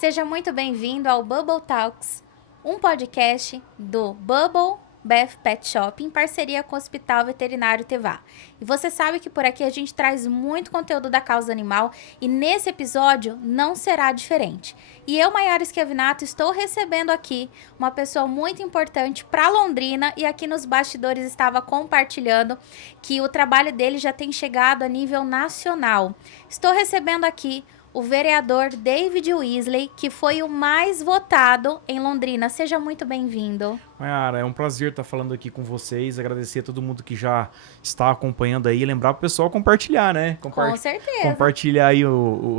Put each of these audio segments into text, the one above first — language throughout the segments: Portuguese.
Seja muito bem-vindo ao Bubble Talks, um podcast do Bubble Bath Pet Shop em parceria com o Hospital Veterinário Tevá. E você sabe que por aqui a gente traz muito conteúdo da causa animal e nesse episódio não será diferente. E eu, Maiara Schiavinato, estou recebendo aqui uma pessoa muito importante para Londrina e aqui nos bastidores estava compartilhando que o trabalho dele já tem chegado a nível nacional. Estou recebendo aqui o vereador David Weasley, que foi o mais votado em Londrina. Seja muito bem-vindo. Mayara, é um prazer estar falando aqui com vocês, agradecer a todo mundo que já está acompanhando aí, lembrar pro pessoal compartilhar, né? Com certeza. Compartilhar aí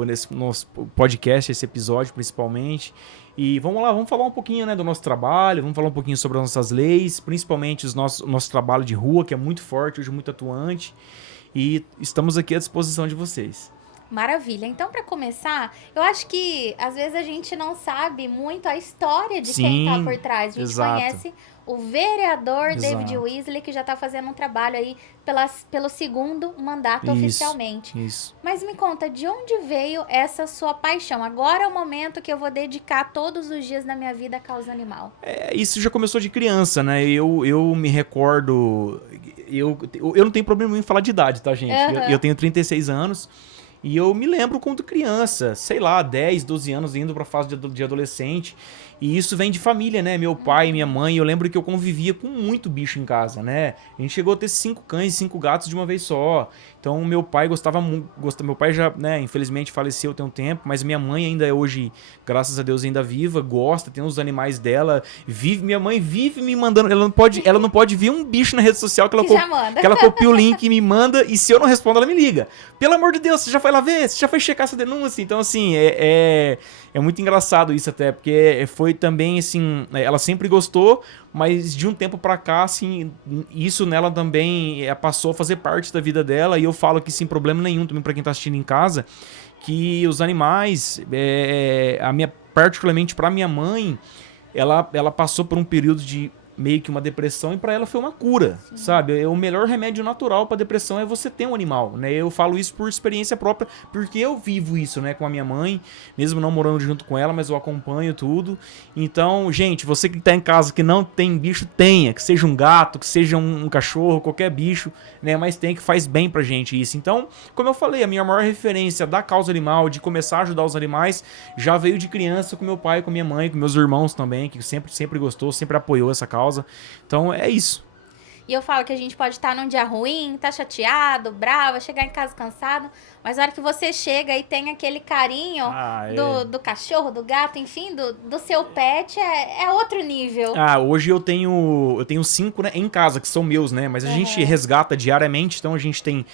nesse nosso podcast, esse episódio principalmente. E vamos lá, vamos falar um pouquinho, né, do nosso trabalho, vamos falar um pouquinho sobre as nossas leis, principalmente o nosso trabalho de rua, que é muito forte, hoje muito atuante. E estamos aqui à disposição de vocês. Maravilha. Então, para começar, eu acho que às vezes a gente não sabe muito a história de quem tá por trás. A gente conhece o vereador David Weasley, que já tá fazendo um trabalho aí pelo segundo mandato oficialmente. Isso. Mas me conta, de onde veio essa sua paixão? Agora é o momento que eu vou dedicar todos os dias da minha vida à causa animal. Isso já começou de criança, né? Eu me recordo... Eu não tenho problema em falar de idade, tá, gente? Uhum. Eu tenho 36 anos... E eu me lembro quando criança, sei lá, 10, 12 anos, indo pra fase de adolescente. E isso vem de família, né? Meu pai e minha mãe, eu lembro que eu convivia com muito bicho em casa, né? A gente chegou a ter 5 cães e 5 gatos de uma vez só. Então, meu pai gostava muito... Meu pai já, né, infelizmente faleceu tem um tempo, mas minha mãe ainda é hoje, graças a Deus, ainda viva, gosta, tem os animais dela. Minha mãe vive me mandando... Ela não pode ver um bicho na rede social que ela copia o link e me manda, e se eu não respondo, ela me liga. Pelo amor de Deus, você já foi lá ver? Você já foi checar essa denúncia? Então, assim, é muito engraçado isso até, porque foi também, assim, ela sempre gostou, mas de um tempo pra cá, assim, isso nela também passou a fazer parte da vida dela, e eu falo aqui sem problema nenhum também pra quem tá assistindo em casa, que os animais, particularmente pra minha mãe, ela passou por um período de meio que uma depressão, e pra ela foi uma cura, sabe? O melhor remédio natural pra depressão é você ter um animal, né? Eu falo isso por experiência própria, porque eu vivo isso, né, com a minha mãe, mesmo não morando junto com ela, mas eu acompanho tudo. Então, gente, você que tá em casa que não tem bicho, tenha, que seja um gato, que seja um cachorro, qualquer bicho, né? Mas tem, que faz bem pra gente isso. Então, como eu falei, a minha maior referência da causa animal, de começar a ajudar os animais, já veio de criança com meu pai, com minha mãe, com meus irmãos também, que sempre gostou, sempre apoiou essa causa. Então é isso. E eu falo que a gente pode estar num dia ruim, tá chateado, bravo, chegar em casa cansado, mas na hora que você chega e tem aquele carinho do cachorro, do gato, enfim, do seu pet, é outro nível. Hoje eu tenho 5, né, em casa, que são meus, né? Mas a gente resgata diariamente, então a gente tem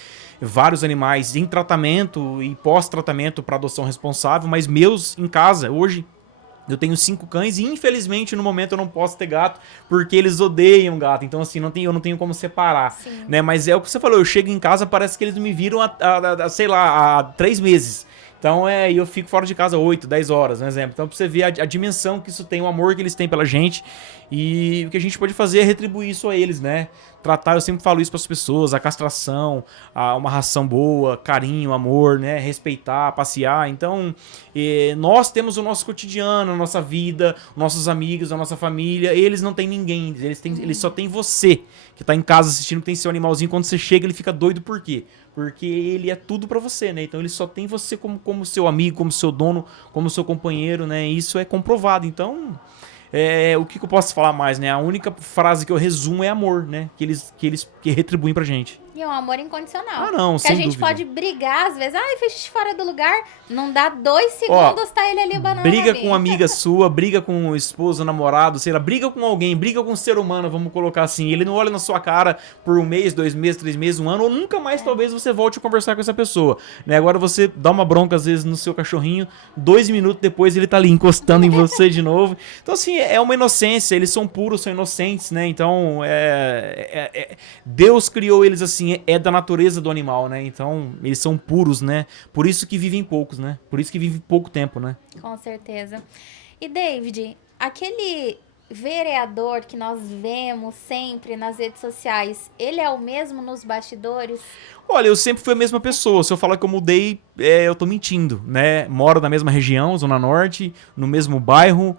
vários animais em tratamento e pós-tratamento para adoção responsável, mas meus em casa hoje. Eu tenho 5 cães e, infelizmente, no momento eu não posso ter gato, porque eles odeiam gato. Então, assim, eu não tenho como separar, né? Mas é o que você falou, eu chego em casa, parece que eles me viram sei lá, há 3 meses. Então, eu fico fora de casa 8, 10 horas, um exemplo. Então, pra você ver a dimensão que isso tem, o amor que eles têm pela gente. E o que a gente pode fazer é retribuir isso a eles, né? Tratar, eu sempre falo isso para as pessoas, a castração, uma ração boa, carinho, amor, né? Respeitar, passear. Então, nós temos o nosso cotidiano, a nossa vida, nossos amigos, a nossa família. Eles não têm ninguém, eles só têm você que tá em casa assistindo, que tem seu animalzinho. Quando você chega, ele fica doido, por quê? Porque ele é tudo pra você, né? Então ele só tem você como seu amigo, como seu dono, como seu companheiro, né? Isso é comprovado. Então, o que eu posso falar mais, né? A única frase que eu resumo é amor, né? Que eles retribuem pra gente. E é um amor incondicional. Não, sem dúvida. Que a gente pode brigar, às vezes, fez xixi fora do lugar, não dá 2 segundos, tá ele ali banana. Briga com uma amiga sua, briga com o esposo, namorado, sei lá, briga com alguém, briga com um ser humano, vamos colocar assim, ele não olha na sua cara por 1 mês, 2 meses, 3 meses, 1 ano, ou nunca mais talvez você volte a conversar com essa pessoa, né? Agora você dá uma bronca às vezes no seu cachorrinho, 2 minutos depois ele tá ali encostando em você de novo. Então assim, é uma inocência, eles são puros, são inocentes, né? Então, Deus criou eles assim, é da natureza do animal, né? Então, eles são puros, né? Por isso que vivem poucos, né? Por isso que vivem pouco tempo, né? Com certeza. E, David, aquele vereador que nós vemos sempre nas redes sociais, ele é o mesmo nos bastidores? Olha, eu sempre fui a mesma pessoa. Se eu falar que eu mudei, eu tô mentindo, né? Moro na mesma região, Zona Norte, no mesmo bairro,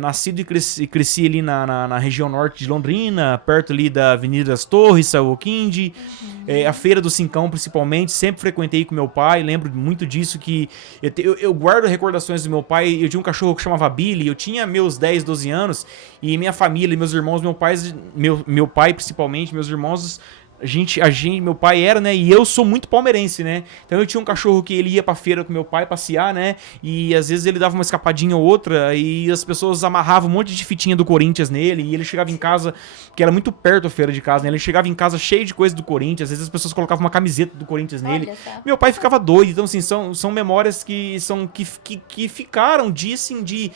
nascido e cresci ali na região norte de Londrina, perto ali da Avenida das Torres, Saúquinde, a Feira do Cincão principalmente, sempre frequentei com meu pai, lembro muito disso, que eu guardo recordações do meu pai. Eu tinha um cachorro que chamava Billy, eu tinha meus 10, 12 anos, e minha família, meus irmãos, meu pai principalmente, meus irmãos, meu pai era, né, e eu sou muito palmeirense, né, então eu tinha um cachorro que ele ia pra feira com meu pai passear, né, e às vezes ele dava uma escapadinha ou outra, e as pessoas amarravam um monte de fitinha do Corinthians nele, e ele chegava em casa, que era muito perto a feira de casa, né, ele chegava em casa cheio de coisa do Corinthians, às vezes as pessoas colocavam uma camiseta do Corinthians nele, meu pai ficava doido. Então assim, são memórias que ficaram de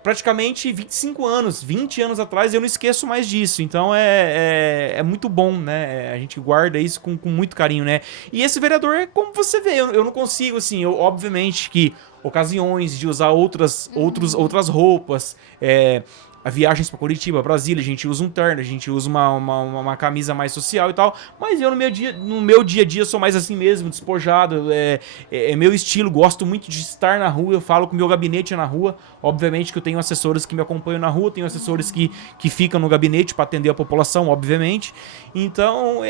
praticamente 25 anos, 20 anos atrás, eu não esqueço mais disso. Então é muito bom, né? A gente guarda isso com muito carinho, né? E esse vereador é como você vê, eu não consigo, assim, obviamente que ocasiões de usar outras roupas, viagens pra Curitiba, Brasília, a gente usa um terno, a gente usa uma camisa mais social e tal, mas eu no meu dia a dia sou mais assim mesmo, despojado, é meu estilo, gosto muito de estar na rua, eu falo que o meu gabinete é na rua, obviamente que eu tenho assessores que me acompanham na rua, tenho assessores que ficam no gabinete para atender a população, obviamente, então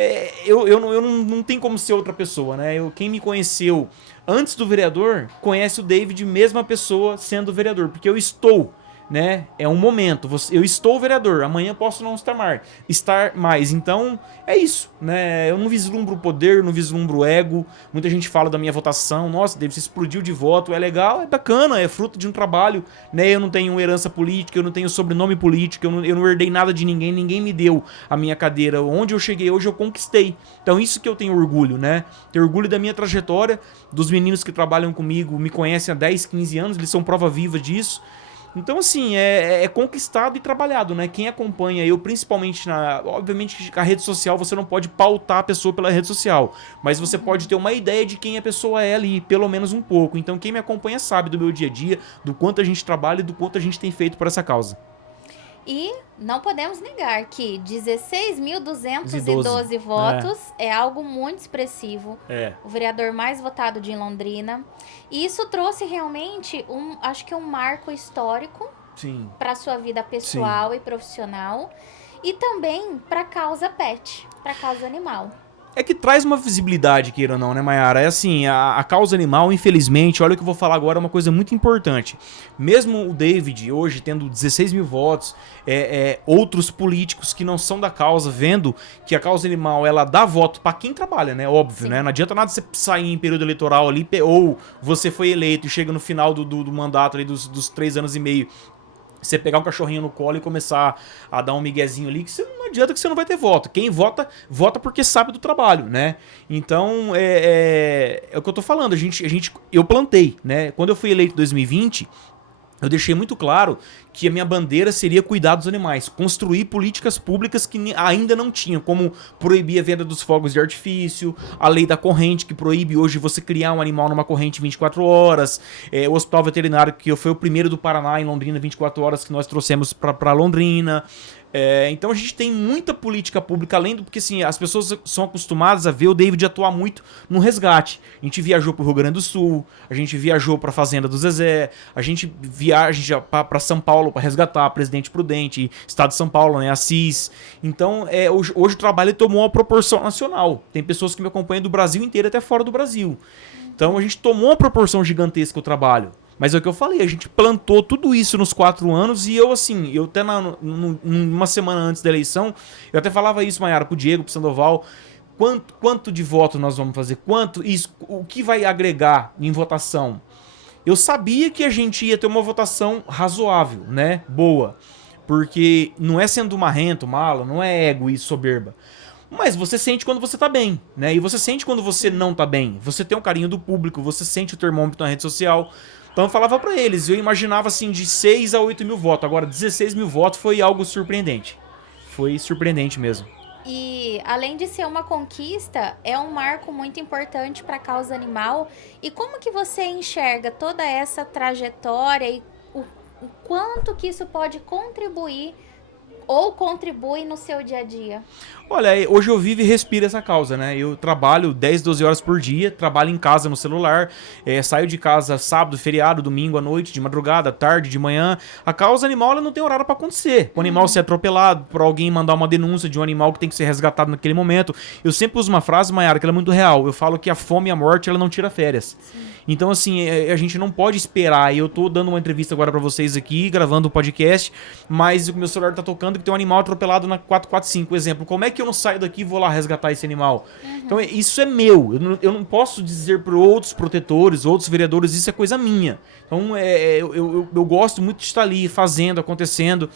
eu não tenho como ser outra pessoa, né, quem me conheceu antes do vereador, conhece o David, mesma pessoa sendo vereador, porque eu estou, né? É um momento. Eu estou vereador, amanhã posso não estar mais. Então, é isso, né? Eu não vislumbro o poder, não vislumbro o ego. Muita gente fala da minha votação. Nossa, David, você explodiu de voto. É legal, é bacana, é fruto de um trabalho, né? Eu não tenho herança política, eu não tenho sobrenome político, eu não herdei nada de ninguém, ninguém me deu a minha cadeira. Onde eu cheguei hoje, eu conquistei. Então, isso que eu tenho orgulho, né? Tenho orgulho da minha trajetória, dos meninos que trabalham comigo, me conhecem há 10, 15 anos, eles são prova viva disso. Então, assim, é conquistado e trabalhado, né? Quem acompanha eu, principalmente obviamente que a rede social, você não pode pautar a pessoa pela rede social, mas você pode ter uma ideia de quem a pessoa é ali, pelo menos um pouco. Então, quem me acompanha sabe do meu dia a dia, do quanto a gente trabalha e do quanto a gente tem feito por essa causa. E não podemos negar que 16.212 votos é algo muito expressivo. O vereador mais votado de Londrina. E isso trouxe realmente acho que um marco histórico para sua vida pessoal e profissional. E também para a causa pet, para a causa animal. É que traz uma visibilidade, queira ou não, né, Mayara? É assim, a causa animal, infelizmente, olha o que eu vou falar agora, é uma coisa muito importante. Mesmo o David, hoje, tendo 16 mil votos, outros políticos que não são da causa, vendo que a causa animal, ela dá voto pra quem trabalha, né? Óbvio, né? Não adianta nada você sair em período eleitoral ali, ou você foi eleito e chega no final do mandato ali, dos 3 anos e meio, você pegar um cachorrinho no colo e começar a dar um miguezinho ali, que você não adianta, que você não vai ter voto. Quem vota, vota porque sabe do trabalho, né? Então, é o que eu tô falando. Eu plantei, né? Quando eu fui eleito em 2020, eu deixei muito claro que a minha bandeira seria cuidar dos animais, construir políticas públicas que ainda não tinham, como proibir a venda dos fogos de artifício, a lei da corrente, que proíbe hoje você criar um animal numa corrente 24 horas, o hospital veterinário, que foi o primeiro do Paraná, em Londrina, 24 horas, que nós trouxemos para Londrina. Então a gente tem muita política pública, além do porque assim, as pessoas são acostumadas a ver o David atuar muito no resgate. A gente viajou pro Rio Grande do Sul, a gente viajou pra Fazenda do Zezé, a gente viaja pra São Paulo pra resgatar Presidente Prudente, Estado de São Paulo, né, Assis. Então hoje o trabalho tomou uma proporção nacional. Tem pessoas que me acompanham do Brasil inteiro até fora do Brasil. Então a gente tomou uma proporção gigantesca o trabalho. Mas é o que eu falei, a gente plantou tudo isso nos 4 anos e eu até numa semana antes da eleição, eu até falava isso, Mayara, pro Diego, pro Sandoval, quanto de voto nós vamos fazer, o que vai agregar em votação. Eu sabia que a gente ia ter uma votação razoável, né, boa, porque não é sendo marrento, mala, não é ego e soberba. Mas você sente quando você tá bem, né? E você sente quando você não tá bem. Você tem um carinho do público, você sente o termômetro na rede social. Então eu falava pra eles, eu imaginava assim de 6 a 8 mil votos. Agora 16 mil votos foi algo surpreendente. Foi surpreendente mesmo. E além de ser uma conquista, é um marco muito importante para a causa animal. E como que você enxerga toda essa trajetória e o quanto que isso pode contribuir ou contribui no seu dia a dia? Olha, hoje eu vivo e respiro essa causa, né? Eu trabalho 10, 12 horas por dia, trabalho em casa no celular, saio de casa sábado, feriado, domingo à noite, de madrugada, tarde, de manhã. A causa animal, ela não tem horário pra acontecer. O animal ser atropelado, por alguém mandar uma denúncia de um animal que tem que ser resgatado naquele momento. Eu sempre uso uma frase, Mayara, que ela é muito real. Eu falo que a fome e a morte, ela não tira férias. Sim. Então, assim, a gente não pode esperar. Eu tô dando uma entrevista agora pra vocês aqui, gravando um podcast, mas o meu celular tá tocando que tem um animal atropelado na 445, exemplo. Como é que eu não saio daqui e vou lá resgatar esse animal? Então, isso é meu. Eu não posso dizer para outros protetores, outros vereadores, isso é coisa minha. Então, eu gosto muito de estar ali, fazendo, acontecendo.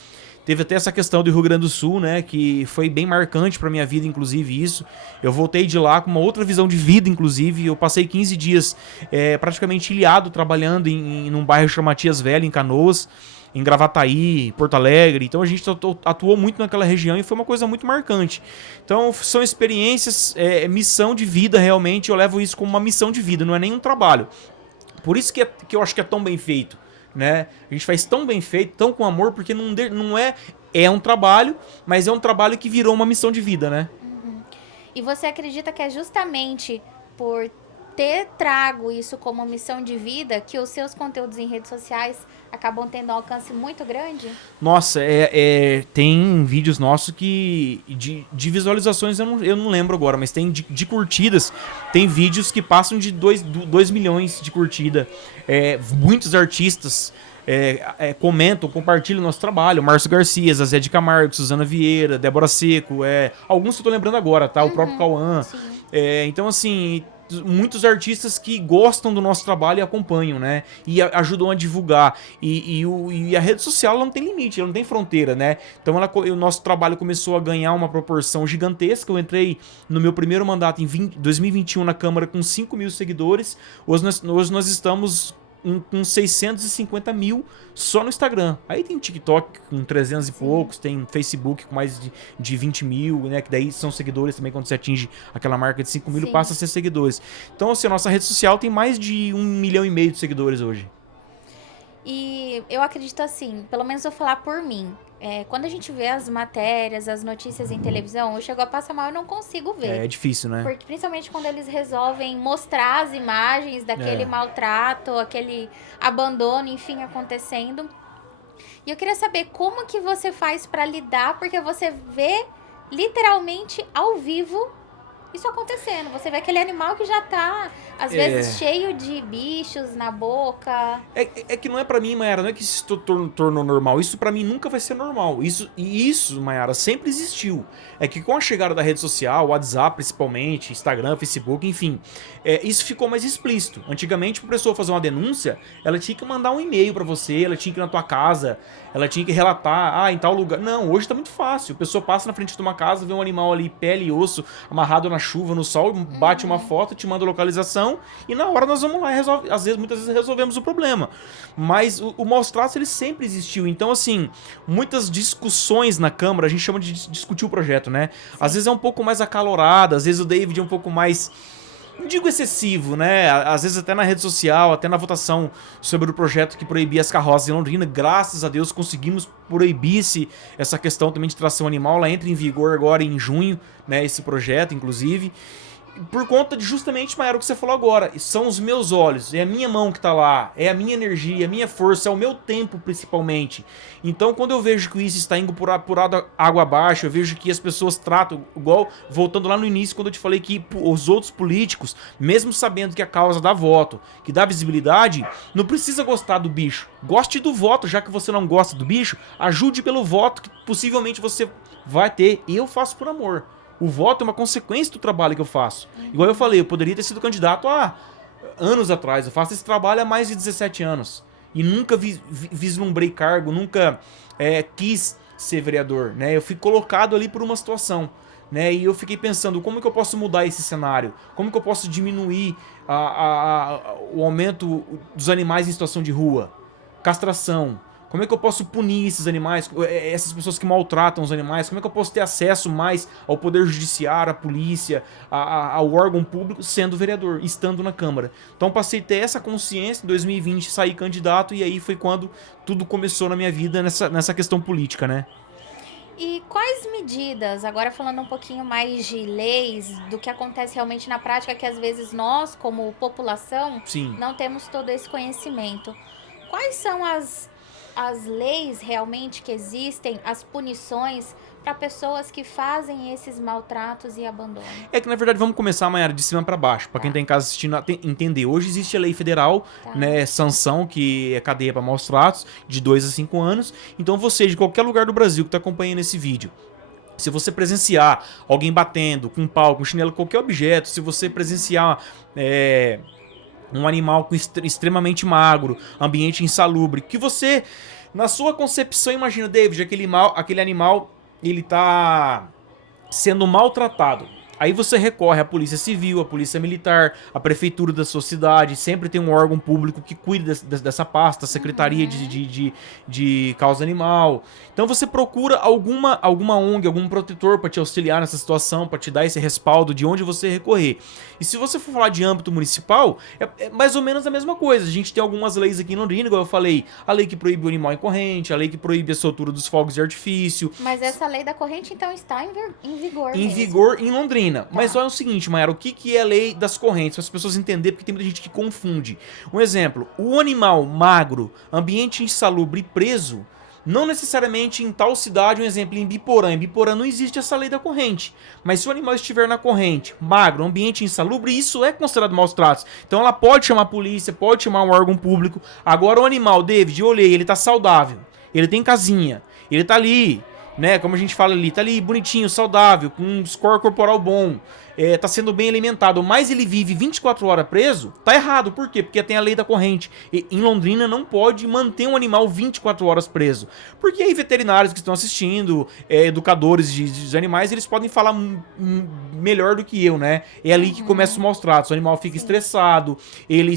Teve até essa questão do Rio Grande do Sul, né, que foi bem marcante pra minha vida, inclusive, isso. Eu voltei de lá com uma outra visão de vida, inclusive. Eu passei 15 dias praticamente ilhado, trabalhando num bairro chamado Matias Velho, em Canoas, em Gravataí, Porto Alegre. Então a gente atuou muito naquela região e foi uma coisa muito marcante. Então são experiências, missão de vida realmente. Eu levo isso como uma missão de vida, não é nem um trabalho. Por isso que eu acho que é tão bem feito, né? A gente faz tão bem feito, tão com amor, porque não é um trabalho, mas é um trabalho que virou uma missão de vida, né? E você acredita que é justamente por ter trago isso como missão de vida que os seus conteúdos em redes sociais acabam tendo um alcance muito grande? Nossa, tem vídeos nossos que de visualizações eu não lembro agora, mas tem de curtidas, tem vídeos que passam de 2 milhões de curtida. Muitos artistas comentam, compartilham o nosso trabalho. Márcio Garcia, Zezé de Camargo, Suzana Vieira, Débora Seco, alguns que eu tô lembrando agora, tá? O próprio Cauã. Então, assim, muitos artistas que gostam do nosso trabalho e acompanham, né? E ajudam a divulgar. E a rede social ela não tem limite, ela não tem fronteira, né? Então o nosso trabalho começou a ganhar uma proporção gigantesca. Eu entrei no meu primeiro mandato em 2021 na Câmara com 5 mil seguidores. Hoje nós estamos com 650 mil só no Instagram. Aí tem TikTok com 300 e poucos, tem Facebook com mais de 20 mil, né? Que daí são seguidores também, quando você atinge aquela marca de 5 mil, passa a ser seguidores. Então, assim, a nossa rede social tem mais de 1,5 milhão de seguidores hoje. E eu acredito assim, pelo menos vou falar por mim. Quando a gente vê as matérias, as notícias em televisão, eu chego a passar mal e não consigo ver. É difícil, né? Porque principalmente quando eles resolvem mostrar as imagens daquele maltrato, aquele abandono, enfim, acontecendo. E eu queria saber como que você faz pra lidar, porque você vê literalmente ao vivo isso acontecendo. Você vê aquele animal que já tá, às vezes, cheio de bichos na boca. É que não é pra mim, Mayara, não é que isso tornou normal. Isso pra mim nunca vai ser normal. Isso, Mayara, sempre existiu. É que com a chegada da rede social, WhatsApp principalmente, Instagram, Facebook, enfim, isso ficou mais explícito. Antigamente, pra pessoa fazer uma denúncia, ela tinha que mandar um e-mail pra você, ela tinha que ir na tua casa, ela tinha que relatar, em tal lugar. Não, hoje tá muito fácil. A pessoa passa na frente de uma casa, vê um animal ali, pele e osso, amarrado na chuva, no sol, bate uma foto, te manda a localização e na hora nós vamos lá e muitas vezes resolvemos o problema. Mas o maus tratos, ele sempre existiu. Então, assim, muitas discussões na Câmara, a gente chama de discutir o projeto, né? Às vezes é um pouco mais acalorada, às vezes o David é um pouco mais... não digo excessivo, né? Às vezes até na rede social, até na votação sobre o projeto que proibia as carroças em Londrina, graças a Deus conseguimos proibir essa questão também de tração animal. Ela entra em vigor agora em junho, né? Esse projeto, inclusive. Por conta de justamente, Mayara, o que você falou agora. São os meus olhos, é a minha mão que tá lá, é a minha energia, é a minha força, é o meu tempo principalmente. Então quando eu vejo que isso está indo por água abaixo, eu vejo que as pessoas tratam, igual, voltando lá no início, quando eu te falei que os outros políticos, mesmo sabendo que a causa dá voto, que dá visibilidade, não precisa gostar do bicho. Goste do voto, já que você não gosta do bicho, ajude pelo voto que possivelmente você vai ter. E eu faço por amor. O voto é uma consequência do trabalho que eu faço. Igual eu falei, eu poderia ter sido candidato há anos atrás. Eu faço esse trabalho há mais de 17 anos. E nunca vislumbrei cargo, nunca quis ser vereador, né? Eu fui colocado ali por uma situação, né? E eu fiquei pensando, como que eu posso mudar esse cenário? Como que eu posso diminuir o aumento dos animais em situação de rua? Castração. Como é que eu posso punir esses animais, essas pessoas que maltratam os animais? Como é que eu posso ter acesso mais ao poder judiciário, à polícia, ao órgão público, sendo vereador, estando na Câmara? Então passei a ter essa consciência, em 2020 saí candidato, e aí foi quando tudo começou na minha vida nessa questão política, né? E quais medidas, agora falando um pouquinho mais de leis, do que acontece realmente na prática, que às vezes nós, como população, Sim. não temos todo esse conhecimento. Quais são as leis realmente que existem, as punições para pessoas que fazem esses maltratos e abandonam? É que, na verdade, vamos começar, Mayara, de cima pra baixo, pra quem tá em casa assistindo entender. Hoje existe a lei federal, né, sanção, que é cadeia pra maus tratos, de 2 a 5 anos. Então você, de qualquer lugar do Brasil que tá acompanhando esse vídeo, se você presenciar alguém batendo com um pau, com chinelo, qualquer objeto, se você presenciar um animal extremamente magro, ambiente insalubre, que você, na sua concepção, imagina, David, aquele animal, ele tá sendo maltratado. Aí você recorre à polícia civil, à polícia militar, à prefeitura da sua cidade, sempre tem um órgão público que cuida dessa pasta, a secretaria de causa animal. Então você procura alguma ONG, algum protetor para te auxiliar nessa situação, para te dar esse respaldo de onde você recorrer. E se você for falar de âmbito municipal, é mais ou menos a mesma coisa. A gente tem algumas leis aqui em Londrina, igual eu falei, a lei que proíbe o animal em corrente, a lei que proíbe a soltura dos fogos de artifício. Mas essa lei da corrente, então, está em vigor Em mesmo. vigor em Londrina. Mas olha o seguinte, Mayara, o que é a lei das correntes? Para as pessoas entenderem, porque tem muita gente que confunde. Um exemplo, o animal magro, ambiente insalubre e preso, não necessariamente em tal cidade, um exemplo, em Biporã. Em Biporã não existe essa lei da corrente. Mas se o animal estiver na corrente, magro, ambiente insalubre, isso é considerado maus tratos. Então ela pode chamar a polícia, pode chamar um órgão público. Agora o animal, David, eu olhei, ele tá saudável, ele tem casinha, ele tá ali, né, como a gente fala ali, tá ali bonitinho, saudável, com um score corporal bom, tá sendo bem alimentado, mas ele vive 24 horas preso, tá errado. Por quê? Porque tem a lei da corrente. E em Londrina não pode manter um animal 24 horas preso. Porque aí veterinários que estão assistindo, educadores de animais, eles podem falar melhor do que eu, né? É ali que começa os maus tratos. O animal fica estressado,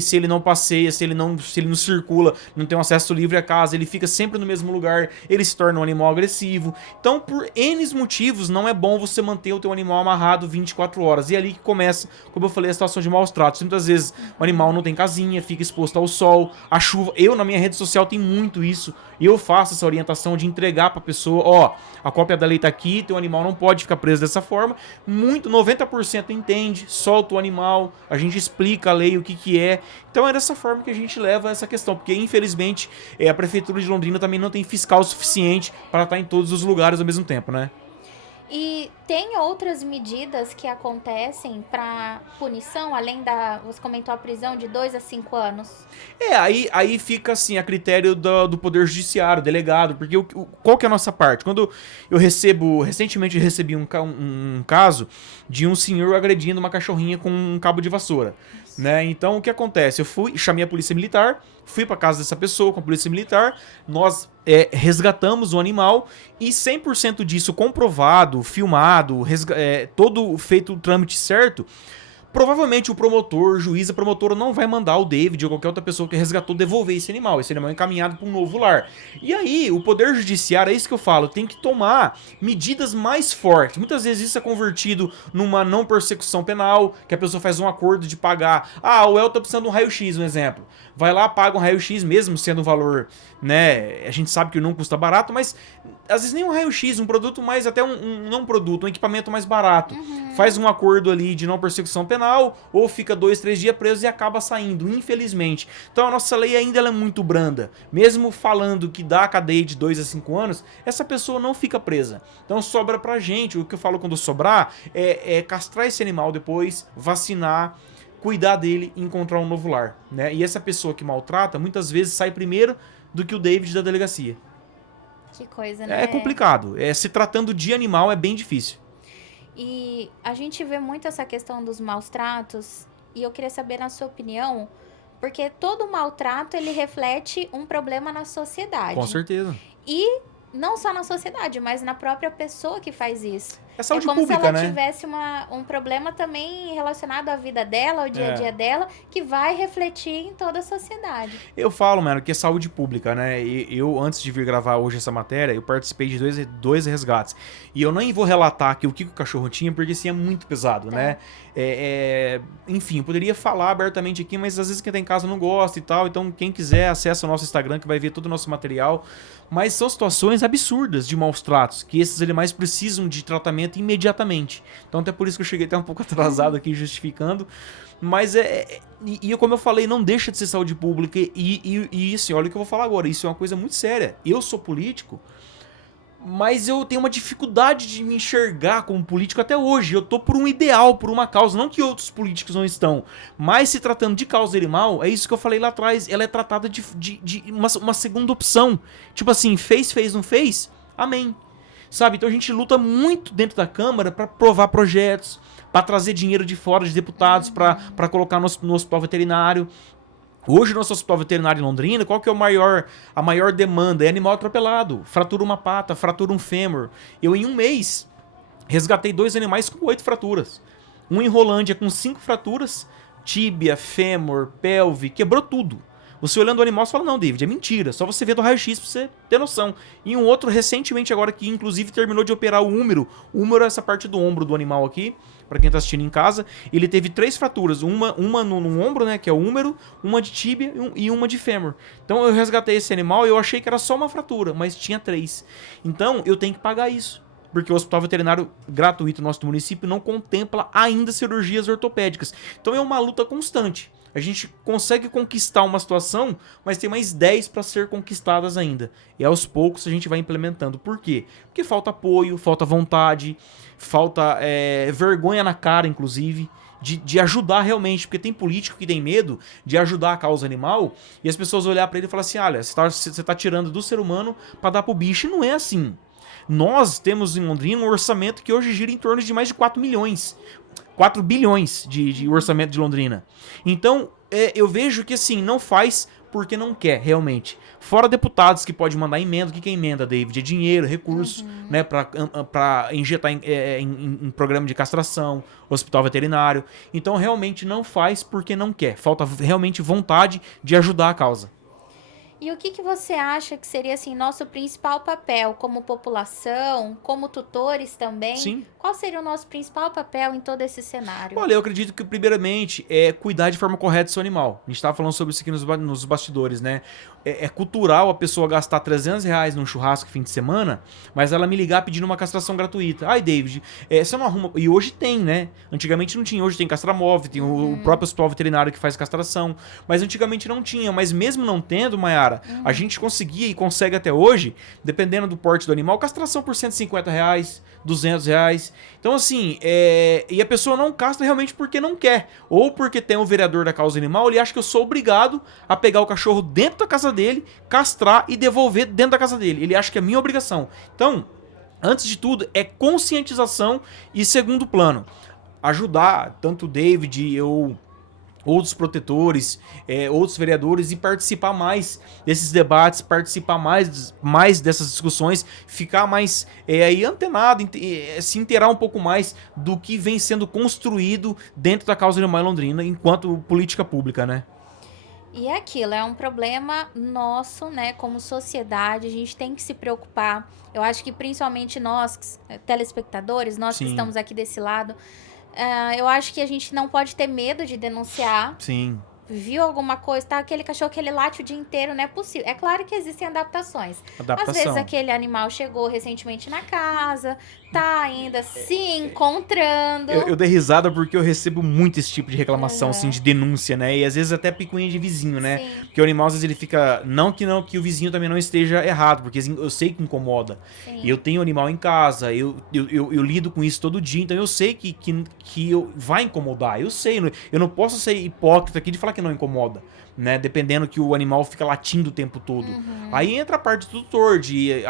se ele não passeia, se ele não circula, não tem um acesso livre à casa, ele fica sempre no mesmo lugar, ele se torna um animal agressivo. Então, por N motivos, não é bom você manter o teu animal amarrado 24 horas. E é ali que começa, como eu falei, a situação de maus tratos. Muitas vezes o animal não tem casinha, fica exposto ao sol, à chuva. Eu, na minha rede social, tenho muito isso. E eu faço essa orientação de entregar pra pessoa, ó, a cópia da lei tá aqui, teu animal não pode ficar preso dessa forma. 90% entende, solta o animal, a gente explica a lei, o que é. Então é dessa forma que a gente leva essa questão, porque infelizmente a Prefeitura de Londrina também não tem fiscal suficiente para estar em todos os lugares ao mesmo tempo, né? E tem outras medidas que acontecem para punição, além da, você comentou, a prisão de 2 a 5 anos? Aí fica assim, a critério do Poder Judiciário, delegado, porque qual que é a nossa parte? Quando eu recentemente recebi um caso de um senhor agredindo uma cachorrinha com um cabo de vassoura, né? Então o que acontece? Eu chamei a polícia militar, fui pra casa dessa pessoa com a polícia militar, nós resgatamos o animal e 100% disso comprovado, filmado, todo feito o trâmite certo. Provavelmente o promotor, juiz, a promotora não vai mandar o David ou qualquer outra pessoa que resgatou devolver esse animal. Esse animal é encaminhado para um novo lar. E aí, o Poder Judiciário, é isso que eu falo, tem que tomar medidas mais fortes. Muitas vezes isso é convertido numa não persecução penal, que a pessoa faz um acordo de pagar. Ah, o El tá precisando de um raio-x, um exemplo. Vai lá, paga um raio-x, mesmo sendo um valor, né? A gente sabe que não custa barato, mas às vezes nem um raio-x, um produto mais, até um equipamento mais barato. Faz um acordo ali de não persecução penal, ou fica 2, 3 dias preso e acaba saindo, infelizmente. Então a nossa lei ainda é muito branda. Mesmo falando que dá cadeia de 2 a 5 anos, essa pessoa não fica presa. Então sobra pra gente, o que eu falo quando sobrar, é castrar esse animal depois, vacinar, cuidar dele e encontrar um novo lar, né? E essa pessoa que maltrata, muitas vezes sai primeiro do que o David da delegacia. Que coisa, né? É complicado. Se tratando de animal, é bem difícil. E a gente vê muito essa questão dos maus tratos, e eu queria saber na sua opinião, porque todo maltrato, ele reflete um problema na sociedade. Com certeza. E não só na sociedade, mas na própria pessoa que faz isso. É saúde como pública, se ela né? tivesse um problema também relacionado à vida dela, ao dia a dia dela, que vai refletir em toda a sociedade. Eu falo, mano, que é saúde pública, né? E eu, antes de vir gravar hoje essa matéria, eu participei de dois resgates. E eu nem vou relatar aqui o que o cachorro tinha, porque assim é muito pesado, né? Enfim, eu poderia falar abertamente aqui, mas às vezes quem tá em casa não gosta e tal. Então, quem quiser, acessa o nosso Instagram, que vai ver todo o nosso material. Mas são situações absurdas de maus tratos, que esses animais precisam de tratamento imediatamente. Então, até por isso que eu cheguei até um pouco atrasado aqui, justificando. Mas como eu falei, não deixa de ser saúde pública. E assim, olha o que eu vou falar agora. Isso é uma coisa muito séria. Eu sou político, mas eu tenho uma dificuldade de me enxergar como político até hoje. Eu tô por um ideal, por uma causa. Não que outros políticos não estão. Mas se tratando de causa animal, é isso que eu falei lá atrás. Ela é tratada de uma segunda opção. Tipo assim, fez, não fez? Amém. Sabe? Então a gente luta muito dentro da Câmara para aprovar projetos, para trazer dinheiro de fora de deputados, para colocar no hospital veterinário. Hoje, no nosso hospital veterinário em Londrina, qual que é a maior demanda? É animal atropelado. Fratura uma pata, fratura um fêmur. Eu, em um mês, resgatei 2 animais com 8 fraturas. Um em Rolândia com 5 fraturas, tíbia, fêmur, pelve, quebrou tudo. Você olhando o animal, você fala, não, David, é mentira. Só você ver do raio-x pra você ter noção. E um outro, recentemente agora, que inclusive terminou de operar o húmero. O húmero é essa parte do ombro do animal aqui, pra quem tá assistindo em casa. Ele teve 3 fraturas. Uma no ombro, né, que é o húmero. Uma de tíbia e uma de fêmur. Então eu resgatei esse animal e eu achei que era só uma fratura, mas tinha 3. Então eu tenho que pagar isso. Porque o hospital veterinário gratuito nosso do município não contempla ainda cirurgias ortopédicas. Então é uma luta constante. A gente consegue conquistar uma situação, mas tem mais 10 para ser conquistadas ainda. E aos poucos a gente vai implementando. Por quê? Porque falta apoio, falta vontade, falta vergonha na cara, inclusive, de ajudar realmente. Porque tem político que tem medo de ajudar a causa animal e as pessoas olhar para ele e falar assim, olha, você tá tirando do ser humano para dar pro bicho. E não é assim. Nós temos em Londrina um orçamento que hoje gira em torno de mais de 4 milhões. 4 bilhões de orçamento de Londrina. Então, eu vejo que assim, não faz porque não quer, realmente. Fora deputados que podem mandar emenda. O que é emenda, David? É dinheiro, recurso, né, pra injetar em programa de castração, hospital veterinário. Então, realmente não faz porque não quer. Falta realmente vontade de ajudar a causa. E o que você acha que seria assim nosso principal papel como população, como tutores também? Sim. Qual seria o nosso principal papel em todo esse cenário? Olha, eu acredito que primeiramente é cuidar de forma correta do seu animal. A gente estava falando sobre isso aqui nos bastidores, né? É cultural a pessoa gastar R$300 num churrasco fim de semana, mas ela me ligar pedindo uma castração gratuita. Ai, David, você não arruma... E hoje tem, né? Antigamente não tinha. Hoje tem castramóvel, tem o próprio hospital veterinário que faz castração. Mas antigamente não tinha. Mas mesmo não tendo, Mayara, a gente conseguia e consegue até hoje, dependendo do porte do animal, castração por R$150, R$200. Então, assim, e a pessoa não castra realmente porque não quer. Ou porque tem um vereador da causa animal, ele acha que eu sou obrigado a pegar o cachorro dentro da casa dele, castrar e devolver dentro da casa dele. Ele acha que é minha obrigação. Então, antes de tudo, é conscientização e segundo plano, ajudar tanto o David, outros protetores, outros vereadores e participar mais desses debates, participar mais dessas discussões, ficar mais aí antenado, se inteirar um pouco mais do que vem sendo construído dentro da causa animal Londrina enquanto política pública, né? E é aquilo, é um problema nosso, né, como sociedade, a gente tem que se preocupar. Eu acho que principalmente nós, telespectadores, nós que estamos aqui desse lado, eu acho que a gente não pode ter medo de denunciar. Sim. Viu alguma coisa, tá? Aquele cachorro que ele late o dia inteiro, não é possível. É claro que existem adaptações. Às vezes aquele animal chegou recentemente na casa, tá ainda se encontrando. Eu dei risada porque eu recebo muito esse tipo de reclamação, assim, de denúncia, né? E às vezes até picuinha de vizinho, né? Sim. Porque o animal, às vezes, ele fica... Não que o vizinho também não esteja errado, porque eu sei que incomoda. Sim. Eu tenho animal em casa, eu lido com isso todo dia, então eu sei que vai incomodar. Eu sei, eu não posso ser hipócrita aqui de falar que não incomoda. né? Dependendo que o animal fica latindo o tempo todo. Aí entra a parte do tutor, de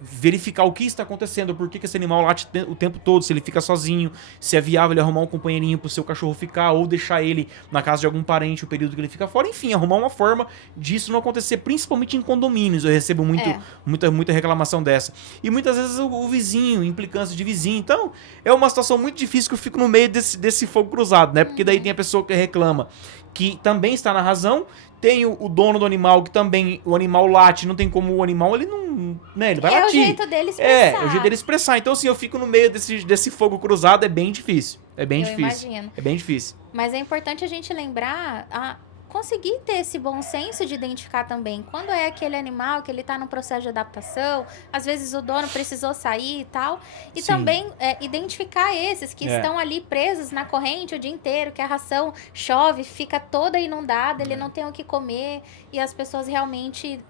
verificar o que está acontecendo, por que esse animal late o tempo todo, se ele fica sozinho, se é viável ele arrumar um companheirinho pro seu cachorro ficar, ou deixar ele na casa de algum parente o período que ele fica fora. Enfim, arrumar uma forma disso não acontecer, principalmente em condomínios. Eu recebo muita reclamação dessa. E muitas vezes o vizinho, implicância de vizinho. Então, é uma situação muito difícil que eu fico no meio desse fogo cruzado, né? Porque daí tem a pessoa que reclama que também está na razão, tem o dono do animal que também, o animal late, não tem como o animal, ele não, né, ele vai latir. É o jeito dele expressar. É o jeito dele expressar. Então, assim, eu fico no meio desse fogo cruzado, é bem difícil. É bem difícil. Imagino. É bem difícil. Mas é importante a gente lembrar, conseguir ter esse bom senso de identificar também quando é aquele animal que ele tá no processo de adaptação, às vezes o dono precisou sair e tal, e Sim. também identificar esses que estão ali presos na corrente o dia inteiro, que a ração chove, fica toda inundada, ele não tem o que comer, e as pessoas realmente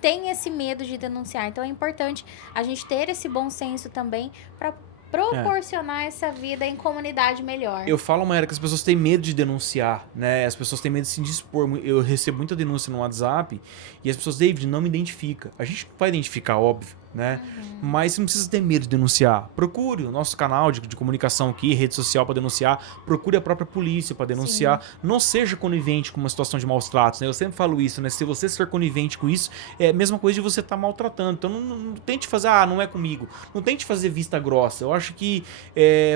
têm esse medo de denunciar. Então é importante a gente ter esse bom senso também para proporcionar essa vida em comunidade melhor. Eu falo, Maera, que as pessoas têm medo de denunciar, né? As pessoas têm medo de se indispor. Eu recebo muita denúncia no WhatsApp e as pessoas, David, não me identifica. A gente não vai identificar, óbvio, né? Mas você não precisa ter medo de denunciar. Procure o nosso canal de comunicação aqui, rede social para denunciar. Procure a própria polícia para denunciar. Sim. Não seja conivente com uma situação de maus tratos, né? Eu sempre falo isso, né? Se você ser conivente com isso, é a mesma coisa de você estar maltratando. Então não tente fazer, não é comigo. Não tente fazer vista grossa. Eu acho que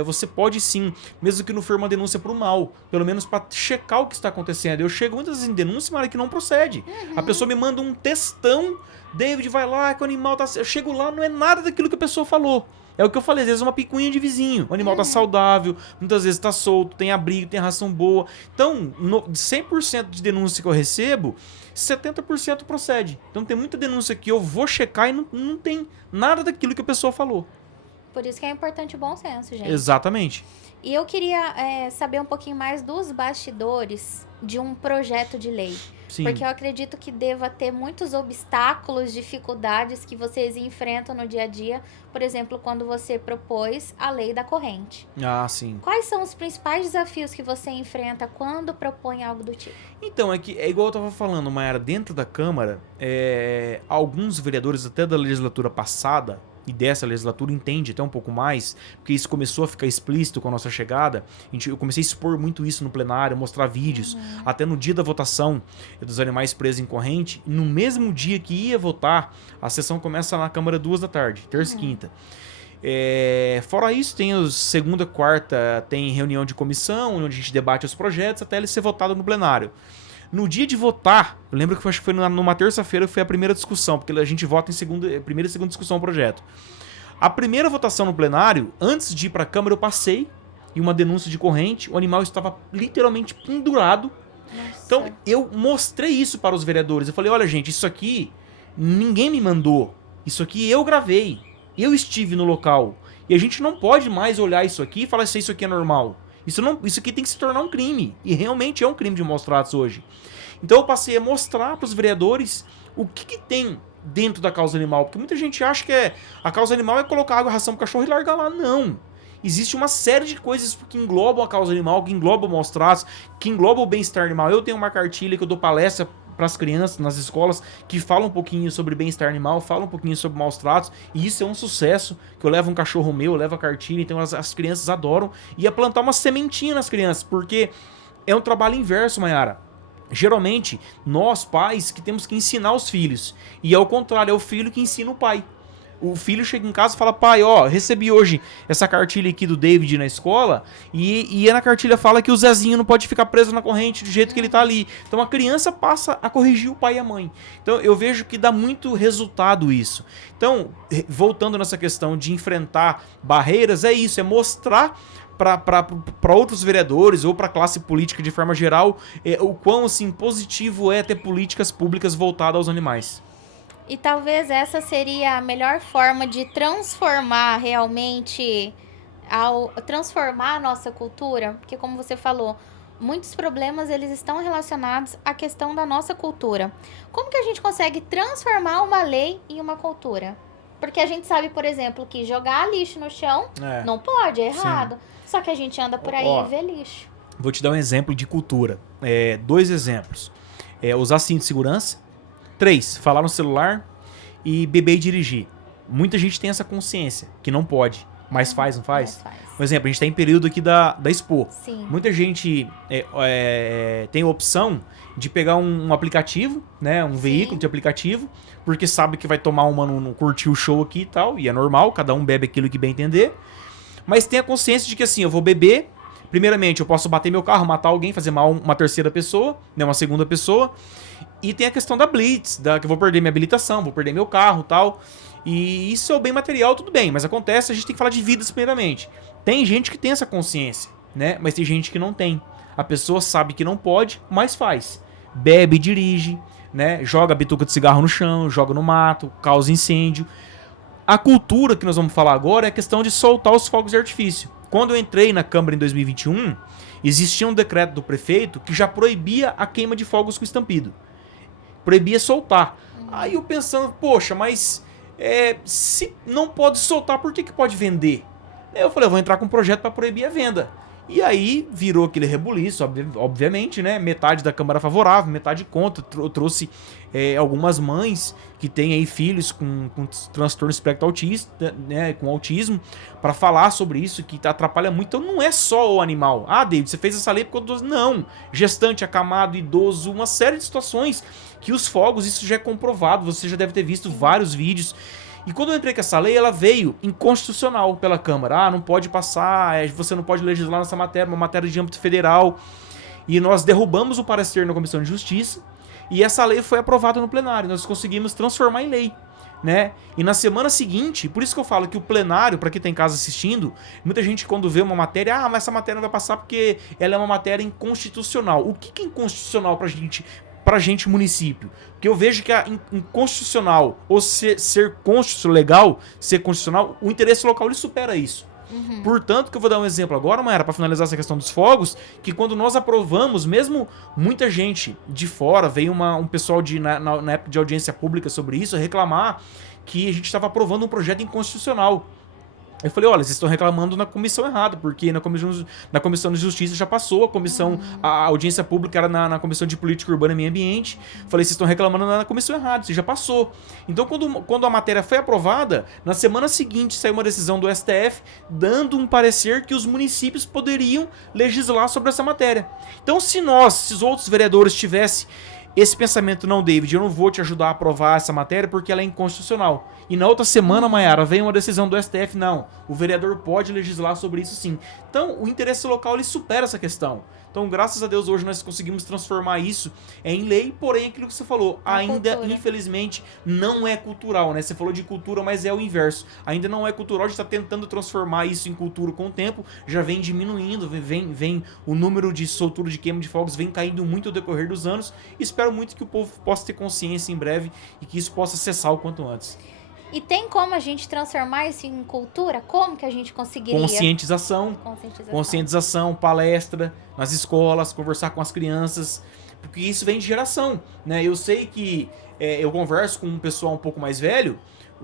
você pode sim, mesmo que não for uma denúncia pro mal, pelo menos para checar o que está acontecendo. Eu chego muitas vezes em denúncia, mas que não procede. A pessoa me manda um textão, David, vai lá, que o animal tá... Eu chego lá, não é nada daquilo que a pessoa falou. É o que eu falei, às vezes é uma picuinha de vizinho. O animal tá saudável, muitas vezes tá solto, tem abrigo, tem ração boa. Então, 100% de denúncia que eu recebo, 70% procede. Então tem muita denúncia que eu vou checar e não tem nada daquilo que a pessoa falou. Por isso que é importante o bom senso, gente. Exatamente. E eu queria saber um pouquinho mais dos bastidores de um projeto de lei. Sim. Porque eu acredito que deva ter muitos obstáculos, dificuldades que vocês enfrentam no dia a dia. Por exemplo, quando você propôs a lei da corrente. Sim. Quais são os principais desafios que você enfrenta quando propõe algo do tipo? Então, é igual eu tava falando, Mayara, dentro da Câmara, alguns vereadores até da legislatura passada e dessa legislatura entende até um pouco mais, porque isso começou a ficar explícito com a nossa chegada. Eu comecei a expor muito isso no plenário, mostrar vídeos, até no dia da votação dos animais presos em corrente, no mesmo dia que ia votar, a sessão começa na Câmara 2 da tarde, terça e quinta. Fora isso, tem segunda, quarta, tem reunião de comissão, onde a gente debate os projetos até ele ser votado no plenário. No dia de votar, eu lembro que acho que foi numa terça-feira, foi a primeira discussão, porque a gente vota em primeira e segunda discussão do projeto. A primeira votação no plenário, antes de ir para a Câmara, eu passei em uma denúncia de corrente, o animal estava literalmente pendurado. Nossa. Então, eu mostrei isso para os vereadores. Eu falei, olha gente, isso aqui ninguém me mandou. Isso aqui eu gravei. Eu estive no local. E a gente não pode mais olhar isso aqui e falar se isso aqui é normal. Isso aqui tem que se tornar um crime. E realmente é um crime de maus tratos hoje. Então eu passei a mostrar para os vereadores o que tem dentro da causa animal. Porque muita gente acha que a causa animal é colocar água, ração pro cachorro e largar lá. Não. Existe uma série de coisas que englobam a causa animal, que englobam maus tratos, que englobam o bem-estar animal. Eu tenho uma cartilha que eu dou palestra para as crianças nas escolas que falam um pouquinho sobre bem-estar animal, falam um pouquinho sobre maus tratos, e isso é um sucesso, que eu levo um cachorro meu, eu levo a cartilha, então as crianças adoram, e é plantar uma sementinha nas crianças, porque é um trabalho inverso, Mayara. Geralmente, nós pais que temos que ensinar os filhos, e ao contrário, é o filho que ensina o pai. O filho chega em casa e fala, pai, recebi hoje essa cartilha aqui do David na escola, e na cartilha fala que o Zezinho não pode ficar preso na corrente do jeito que ele tá ali. Então a criança passa a corrigir o pai e a mãe. Então eu vejo que dá muito resultado isso. Então, voltando nessa questão de enfrentar barreiras, é isso, é mostrar para outros vereadores ou para a classe política de forma geral o quão assim, positivo é ter políticas públicas voltadas aos animais. E talvez essa seria a melhor forma de transformar realmente, transformar a nossa cultura, porque como você falou, muitos problemas eles estão relacionados à questão da nossa cultura. Como que a gente consegue transformar uma lei em uma cultura? Porque a gente sabe, por exemplo, que jogar lixo no chão não pode, é errado. Sim. Só que a gente anda por aí e vê lixo. Vou te dar um exemplo de cultura. 2 exemplos. usar cinto de segurança. 3, falar no celular. E beber e dirigir. Muita gente tem essa consciência, que não pode. Mas faz, não faz? Mas faz. Por exemplo, a gente tá em período aqui da Expo. Sim. Muita gente tem a opção de pegar um aplicativo, né? Um veículo de aplicativo, porque sabe que vai tomar uma no curtir o show aqui e tal. E é normal, cada um bebe aquilo que bem entender. Mas tem a consciência de que assim, eu vou beber. Primeiramente, eu posso bater meu carro, matar alguém, fazer mal uma terceira pessoa, né? Uma segunda pessoa. E tem a questão da blitz, que eu vou perder minha habilitação, vou perder meu carro e tal. E isso é o bem material, tudo bem, mas acontece, a gente tem que falar de vidas primeiramente. Tem gente que tem essa consciência, né? Mas tem gente que não tem. A pessoa sabe que não pode, mas faz. Bebe, dirige, né? Joga a bituca de cigarro no chão, joga no mato, causa incêndio. A cultura que nós vamos falar agora é a questão de soltar os fogos de artifício. Quando eu entrei na Câmara em 2021, existia um decreto do prefeito que já proibia a queima de fogos com estampido. Proibia soltar. Aí eu pensando, poxa, mas se não pode soltar, por que pode vender? Aí eu falei, eu vou entrar com um projeto para proibir a venda. E aí virou aquele rebuliço, obviamente, né? Metade da Câmara favorável, metade contra. Trouxe algumas mães que têm aí filhos com transtorno espectro autista, né? Com autismo, para falar sobre isso, que atrapalha muito. Então não é só o animal. Ah, David, você fez essa lei porque eu... Não. Gestante, acamado, idoso, uma série de situações que os fogos, isso já é comprovado. Você já deve ter visto vários vídeos. E quando eu entrei com essa lei, ela veio inconstitucional pela Câmara. Ah, não pode passar, você não pode legislar nessa matéria, uma matéria de âmbito federal. E nós derrubamos o parecer na Comissão de Justiça e essa lei foi aprovada no plenário. Nós conseguimos transformar em lei, né? E na semana seguinte, por isso que eu falo que o plenário, para quem tá em casa assistindo, muita gente quando vê uma matéria, mas essa matéria não vai passar porque ela é uma matéria inconstitucional. O que é inconstitucional pra gente município? Porque eu vejo que a inconstitucional, ou ser constitucional, legal, ser constitucional, o interesse local ele supera isso. Portanto, que eu vou dar um exemplo agora, Mayara, para finalizar essa questão dos fogos, que quando nós aprovamos, mesmo muita gente de fora, veio um pessoal na época de audiência pública sobre isso, reclamar que a gente estava aprovando um projeto inconstitucional. Eu falei, olha, vocês estão reclamando na comissão errada, porque na comissão de justiça já passou, a audiência pública era na comissão de política urbana e meio ambiente. Falei, vocês estão reclamando na comissão errada, isso já passou. Então, quando a matéria foi aprovada, na semana seguinte saiu uma decisão do STF dando um parecer que os municípios poderiam legislar sobre essa matéria. Então, se os outros vereadores tivessem esse pensamento, não, David, eu não vou te ajudar a aprovar essa matéria porque ela é inconstitucional. E na outra semana, Mayara, vem uma decisão do STF, não, o vereador pode legislar sobre isso sim. Então, o interesse local, ele supera essa questão. Então, graças a Deus, hoje nós conseguimos transformar isso em lei, porém, aquilo que você falou, ainda, infelizmente, não é cultural, né? Você falou de cultura, mas é o inverso. Ainda não é cultural, a gente está tentando transformar isso em cultura com o tempo, já vem diminuindo, vem o número de soltura de queima de fogos vem caindo muito ao decorrer dos anos. Espero muito que o povo possa ter consciência em breve e que isso possa cessar o quanto antes. E tem como a gente transformar isso em cultura? Como que a gente conseguiria? Conscientização, palestra nas escolas, conversar com as crianças, porque isso vem de geração, né? Eu sei que eu converso com um pessoal um pouco mais velho,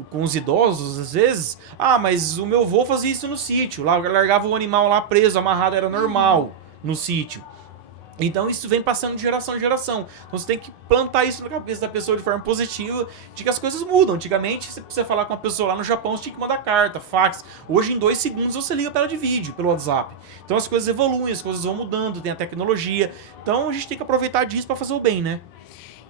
com os idosos às vezes, mas o meu avô fazia isso no sítio, lá largava o animal lá preso, amarrado, era normal no sítio. Então isso vem passando de geração em geração. Então você tem que plantar isso na cabeça da pessoa de forma positiva, de que as coisas mudam. Antigamente, se você falar com uma pessoa lá no Japão, você tinha que mandar carta, fax. Hoje, em 2 segundos, você liga para ela de vídeo, pelo WhatsApp. Então as coisas evoluem, as coisas vão mudando, tem a tecnologia. Então a gente tem que aproveitar disso para fazer o bem, né?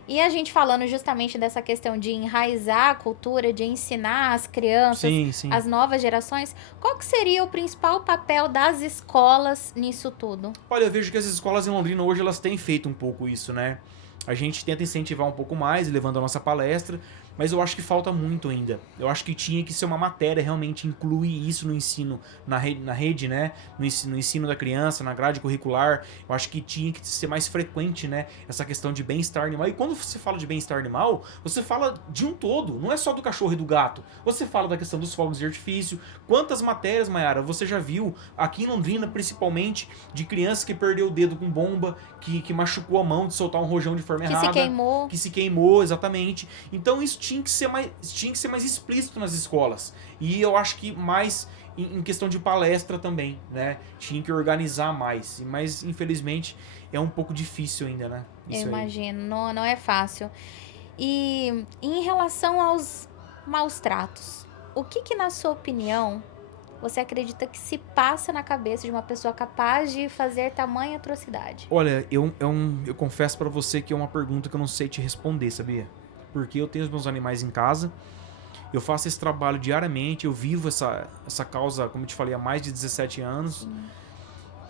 E a gente falando justamente dessa questão de enraizar a cultura, de ensinar as crianças, as novas gerações, qual que seria o principal papel das escolas nisso tudo? Olha, eu vejo que as escolas em Londrina hoje elas têm feito um pouco isso, né? A gente tenta incentivar um pouco mais, levando a nossa palestra, mas eu acho que falta muito ainda. Eu acho que tinha que ser uma matéria realmente incluir isso no ensino, na rede, né? No ensino da criança, na grade curricular. Eu acho que tinha que ser mais frequente, né? Essa questão de bem-estar animal. E quando você fala de bem-estar animal, você fala de um todo. Não é só do cachorro e do gato. Você fala da questão dos fogos de artifício. Quantas matérias, Mayara, você já viu aqui em Londrina, principalmente, de criança que perdeu o dedo com bomba, que machucou a mão de soltar um rojão de forma errada. Que se queimou. Que se queimou, exatamente. Então isso tinha que ser mais explícito nas escolas. E eu acho que mais em questão de palestra também, né? Tinha que organizar mais. Mas, infelizmente, é um pouco difícil ainda, né? Eu Isso aí. imagino, não é fácil. E em relação aos maus tratos, o que na sua opinião, você acredita que se passa na cabeça de uma pessoa capaz de fazer tamanha atrocidade? Olha, eu confesso pra você que é uma pergunta que eu não sei te responder, sabia? Porque eu tenho os meus animais em casa, eu faço esse trabalho diariamente, eu vivo essa causa, como eu te falei, há mais de 17 anos.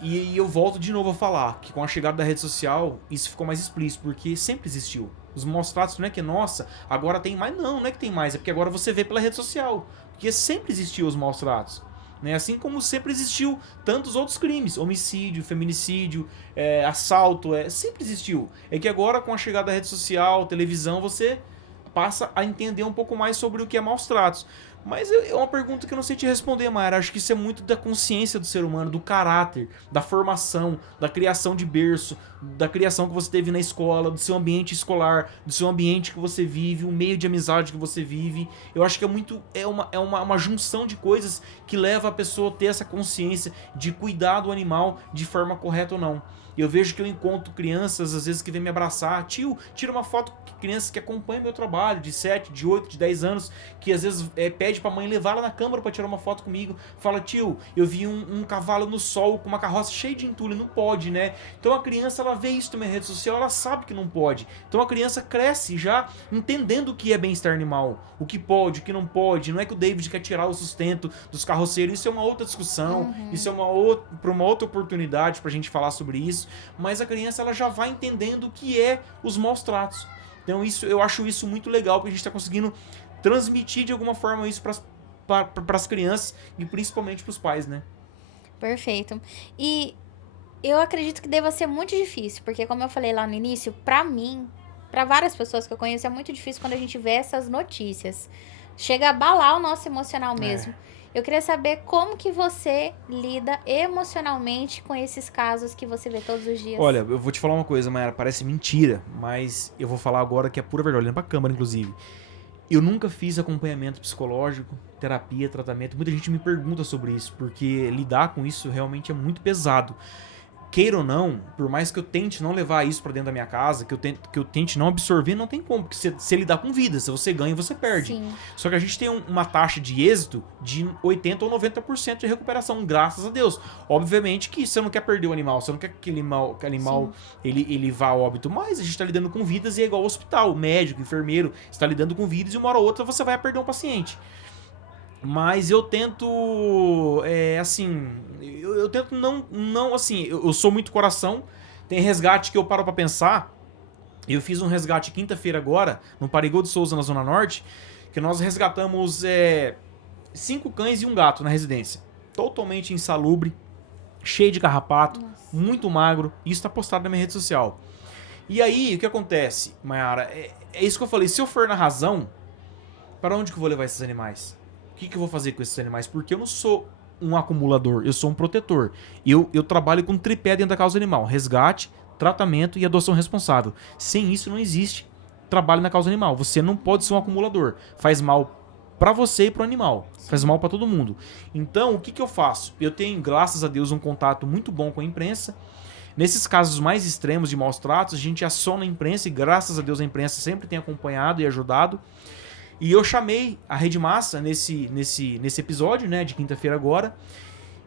E eu volto de novo a falar que com a chegada da rede social, isso ficou mais explícito, porque sempre existiu. Os maus tratos não é que, nossa, agora tem mais. Não é que tem mais, é porque agora você vê pela rede social. Porque sempre existiu os maus tratos. Né? Assim como sempre existiu tantos outros crimes, homicídio, feminicídio, assalto, sempre existiu. É que agora com a chegada da rede social, televisão, você passa a entender um pouco mais sobre o que é maus tratos. Mas é uma pergunta que eu não sei te responder, Mayara. Acho que isso é muito da consciência do ser humano, do caráter, da formação, da criação de berço, da criação que você teve na escola, do seu ambiente escolar, do seu ambiente que você vive, o meio de amizade que você vive. Eu acho que uma junção de coisas que leva a pessoa a ter essa consciência de cuidar do animal de forma correta ou não. Eu vejo que eu encontro crianças, às vezes, que vêm me abraçar. Tio, tira uma foto. Crianças que acompanham meu trabalho, de 7, de 8, de 10 anos, que às vezes pede pra mãe levar ela na câmara pra tirar uma foto comigo. Fala, tio, eu vi um cavalo no sol com uma carroça cheia de entulho. Não pode, né? Então a criança, ela vê isso na rede social, ela sabe que não pode. Então a criança cresce já entendendo o que é bem-estar animal. O que pode, o que não pode. Não é que o David quer tirar o sustento dos carroceiros. Isso é uma outra discussão. Isso é uma outra oportunidade pra gente falar sobre isso. Mas a criança, ela já vai entendendo o que é os maus tratos. Então eu acho isso muito legal, porque a gente está conseguindo transmitir de alguma forma isso para as crianças e principalmente para os pais, né? Perfeito. E eu acredito que deva ser muito difícil, porque como eu falei lá no início, pra mim, pra várias pessoas que eu conheço, é muito difícil quando a gente vê essas notícias. Chega a abalar o nosso emocional mesmo. Eu queria saber como que você lida emocionalmente com esses casos que você vê todos os dias. Olha, eu vou te falar uma coisa, Mayara, parece mentira, mas eu vou falar agora que é pura verdade, olhando pra câmera, inclusive. Eu nunca fiz acompanhamento psicológico, terapia, tratamento. Muita gente me pergunta sobre isso, porque lidar com isso realmente é muito pesado. Queira ou não, por mais que eu tente não levar isso pra dentro da minha casa, que eu tente não absorver, não tem como, porque você lidar com vida, se você ganha, você perde. Sim. Só que a gente tem uma taxa de êxito de 80% ou 90% de recuperação, graças a Deus. Obviamente que você não quer perder o animal, você não quer que aquele animal ele vá a óbito, mas a gente tá lidando com vidas e é igual ao hospital, o médico, o enfermeiro, está lidando com vidas e uma hora ou outra você vai perder um paciente. Mas eu tento, eu tento não assim, eu sou muito coração, tem resgate que eu paro pra pensar, eu fiz um resgate quinta-feira agora, no Parigô de Souza, na Zona Norte, que nós resgatamos 5 cães e um gato na residência, totalmente insalubre, cheio de carrapato, muito magro, e isso tá postado na minha rede social. E aí, o que acontece, Mayara, é isso que eu falei, se eu for na razão, para onde que eu vou levar esses animais? O que eu vou fazer com esses animais? Porque eu não sou um acumulador, eu sou um protetor. Eu trabalho com tripé dentro da causa animal: resgate, tratamento e adoção responsável. Sem isso não existe trabalho na causa animal. Você não pode ser um acumulador. Faz mal pra você e pro animal. Faz mal pra todo mundo. Então, o que eu faço? Eu tenho, graças a Deus, um contato muito bom com a imprensa. Nesses casos mais extremos de maus tratos, a gente aciona a imprensa e, graças a Deus, a imprensa sempre tem acompanhado e ajudado. E eu chamei a Rede Massa nesse episódio, né, de quinta-feira agora,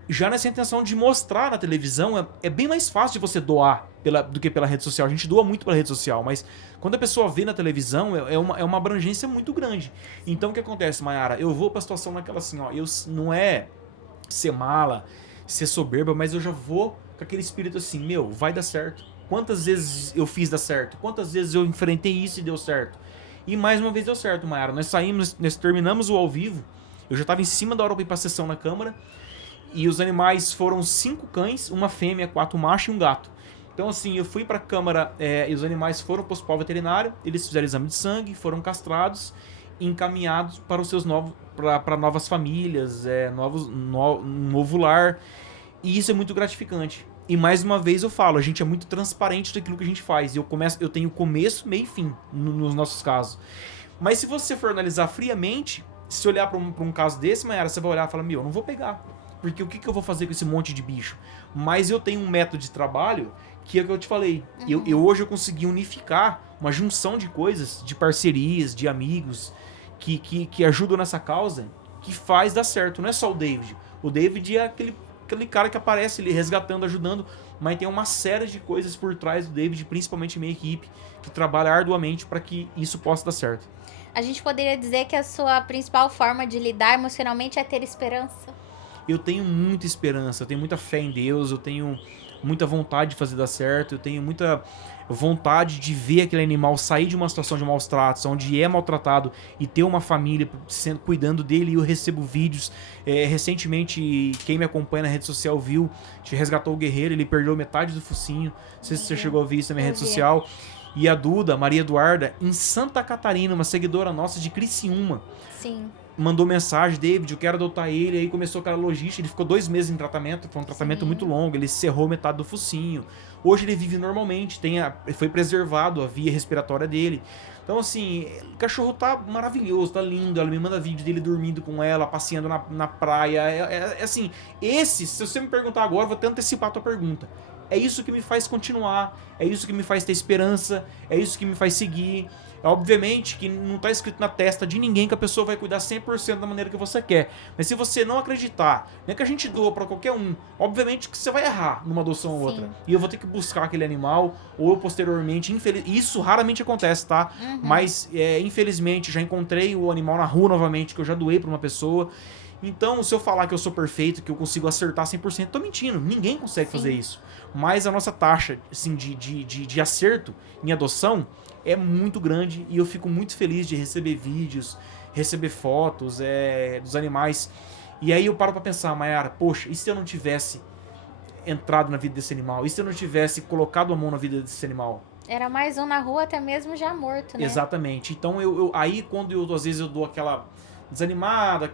já nessa intenção de mostrar na televisão. É bem mais fácil de você doar do que pela rede social. A gente doa muito pela rede social, mas quando a pessoa vê na televisão, é uma abrangência muito grande. Então o que acontece, Mayara? Eu vou pra situação naquela assim, ó, não é ser mala, ser soberba, mas eu já vou com aquele espírito assim, meu, vai dar certo. Quantas vezes eu fiz dar certo? Quantas vezes eu enfrentei isso e deu certo? E mais uma vez deu certo, Mayara. Nós terminamos o ao vivo. Eu já estava em cima da hora para ir pra sessão na câmara. E os animais foram 5 cães, uma fêmea, 4 machos e um gato. Então assim, eu fui pra câmara e os animais foram pro hospital veterinário. Eles fizeram exame de sangue, foram castrados e encaminhados para os seus para novas famílias, novo lar. E isso é muito gratificante. E mais uma vez eu falo, a gente é muito transparente daquilo que a gente faz. Eu tenho começo, meio e fim nos nossos casos. Mas se você for analisar friamente, se olhar pra um caso desse, Mayara, você vai olhar e falar, eu não vou pegar. Porque o que eu vou fazer com esse monte de bicho? Mas eu tenho um método de trabalho que é o que eu te falei. Hoje eu consegui unificar uma junção de coisas, de parcerias, de amigos, que ajudam nessa causa, que faz dar certo. Não é só o David. O David é aquele cara que aparece ali resgatando, ajudando, mas tem uma série de coisas por trás do David, principalmente minha equipe, que trabalha arduamente para que isso possa dar certo. A gente poderia dizer que a sua principal forma de lidar emocionalmente é ter esperança? Eu tenho muita esperança, eu tenho muita fé em Deus, eu tenho muita vontade de fazer dar certo, eu tenho muita vontade de ver aquele animal sair de uma situação de maus tratos, onde é maltratado, e ter uma família cuidando dele. E eu recebo vídeos. Recentemente, quem me acompanha na rede social viu, te resgatou o guerreiro, ele perdeu metade do focinho. Não sei se você chegou a ver isso na minha rede social. E a Duda, Maria Eduarda, em Santa Catarina, uma seguidora nossa de Criciúma. Sim. Mandou mensagem, David, eu quero adotar ele. Aí começou aquela logística, ele ficou 2 meses em tratamento, foi um tratamento muito longo, ele cerrou metade do focinho. Hoje ele vive normalmente, foi preservado a via respiratória dele. Então assim, o cachorro tá maravilhoso, tá lindo, ela me manda vídeo dele dormindo com ela, passeando na praia. Assim, se você me perguntar agora, eu vou até antecipar a tua pergunta. É isso que me faz continuar, é isso que me faz ter esperança, é isso que me faz seguir. Obviamente que não está escrito na testa de ninguém que a pessoa vai cuidar 100% da maneira que você quer. Mas se você não acreditar, nem que a gente doa para qualquer um, obviamente que você vai errar numa adoção ou outra. E eu vou ter que buscar aquele animal, ou eu posteriormente, isso raramente acontece, tá? Mas infelizmente já encontrei o animal na rua novamente, que eu já doei para uma pessoa. Então, se eu falar que eu sou perfeito, que eu consigo acertar 100%, tô mentindo. Ninguém consegue fazer isso. Mas a nossa taxa assim, de acerto em adoção é muito grande, e eu fico muito feliz de receber vídeos, receber fotos dos animais. E aí eu paro pra pensar, Mayara, poxa, e se eu não tivesse entrado na vida desse animal? E se eu não tivesse colocado a mão na vida desse animal? Era mais um na rua, até mesmo já morto, né? Exatamente. Então, aí quando às vezes eu dou aquela desanimada,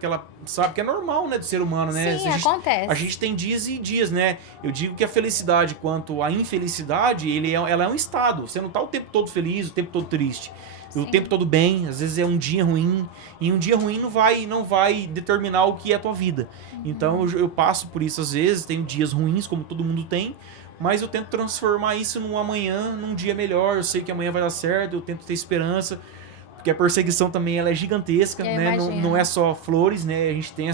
sabe, que é normal, né, do ser humano, né? Sim, acontece. A gente tem dias e dias, né? Eu digo que a felicidade quanto a infelicidade, ela é um estado. Você não tá o tempo todo feliz, o tempo todo triste. O tempo todo bem, às vezes é um dia ruim, e um dia ruim não vai determinar o que é a tua vida. Então eu passo por isso às vezes, tenho dias ruins, como todo mundo tem, mas eu tento transformar isso num amanhã, num dia melhor. Eu sei que amanhã vai dar certo, eu tento ter esperança. Porque a perseguição também ela é gigantesca, né? Não é só flores, né? A gente tem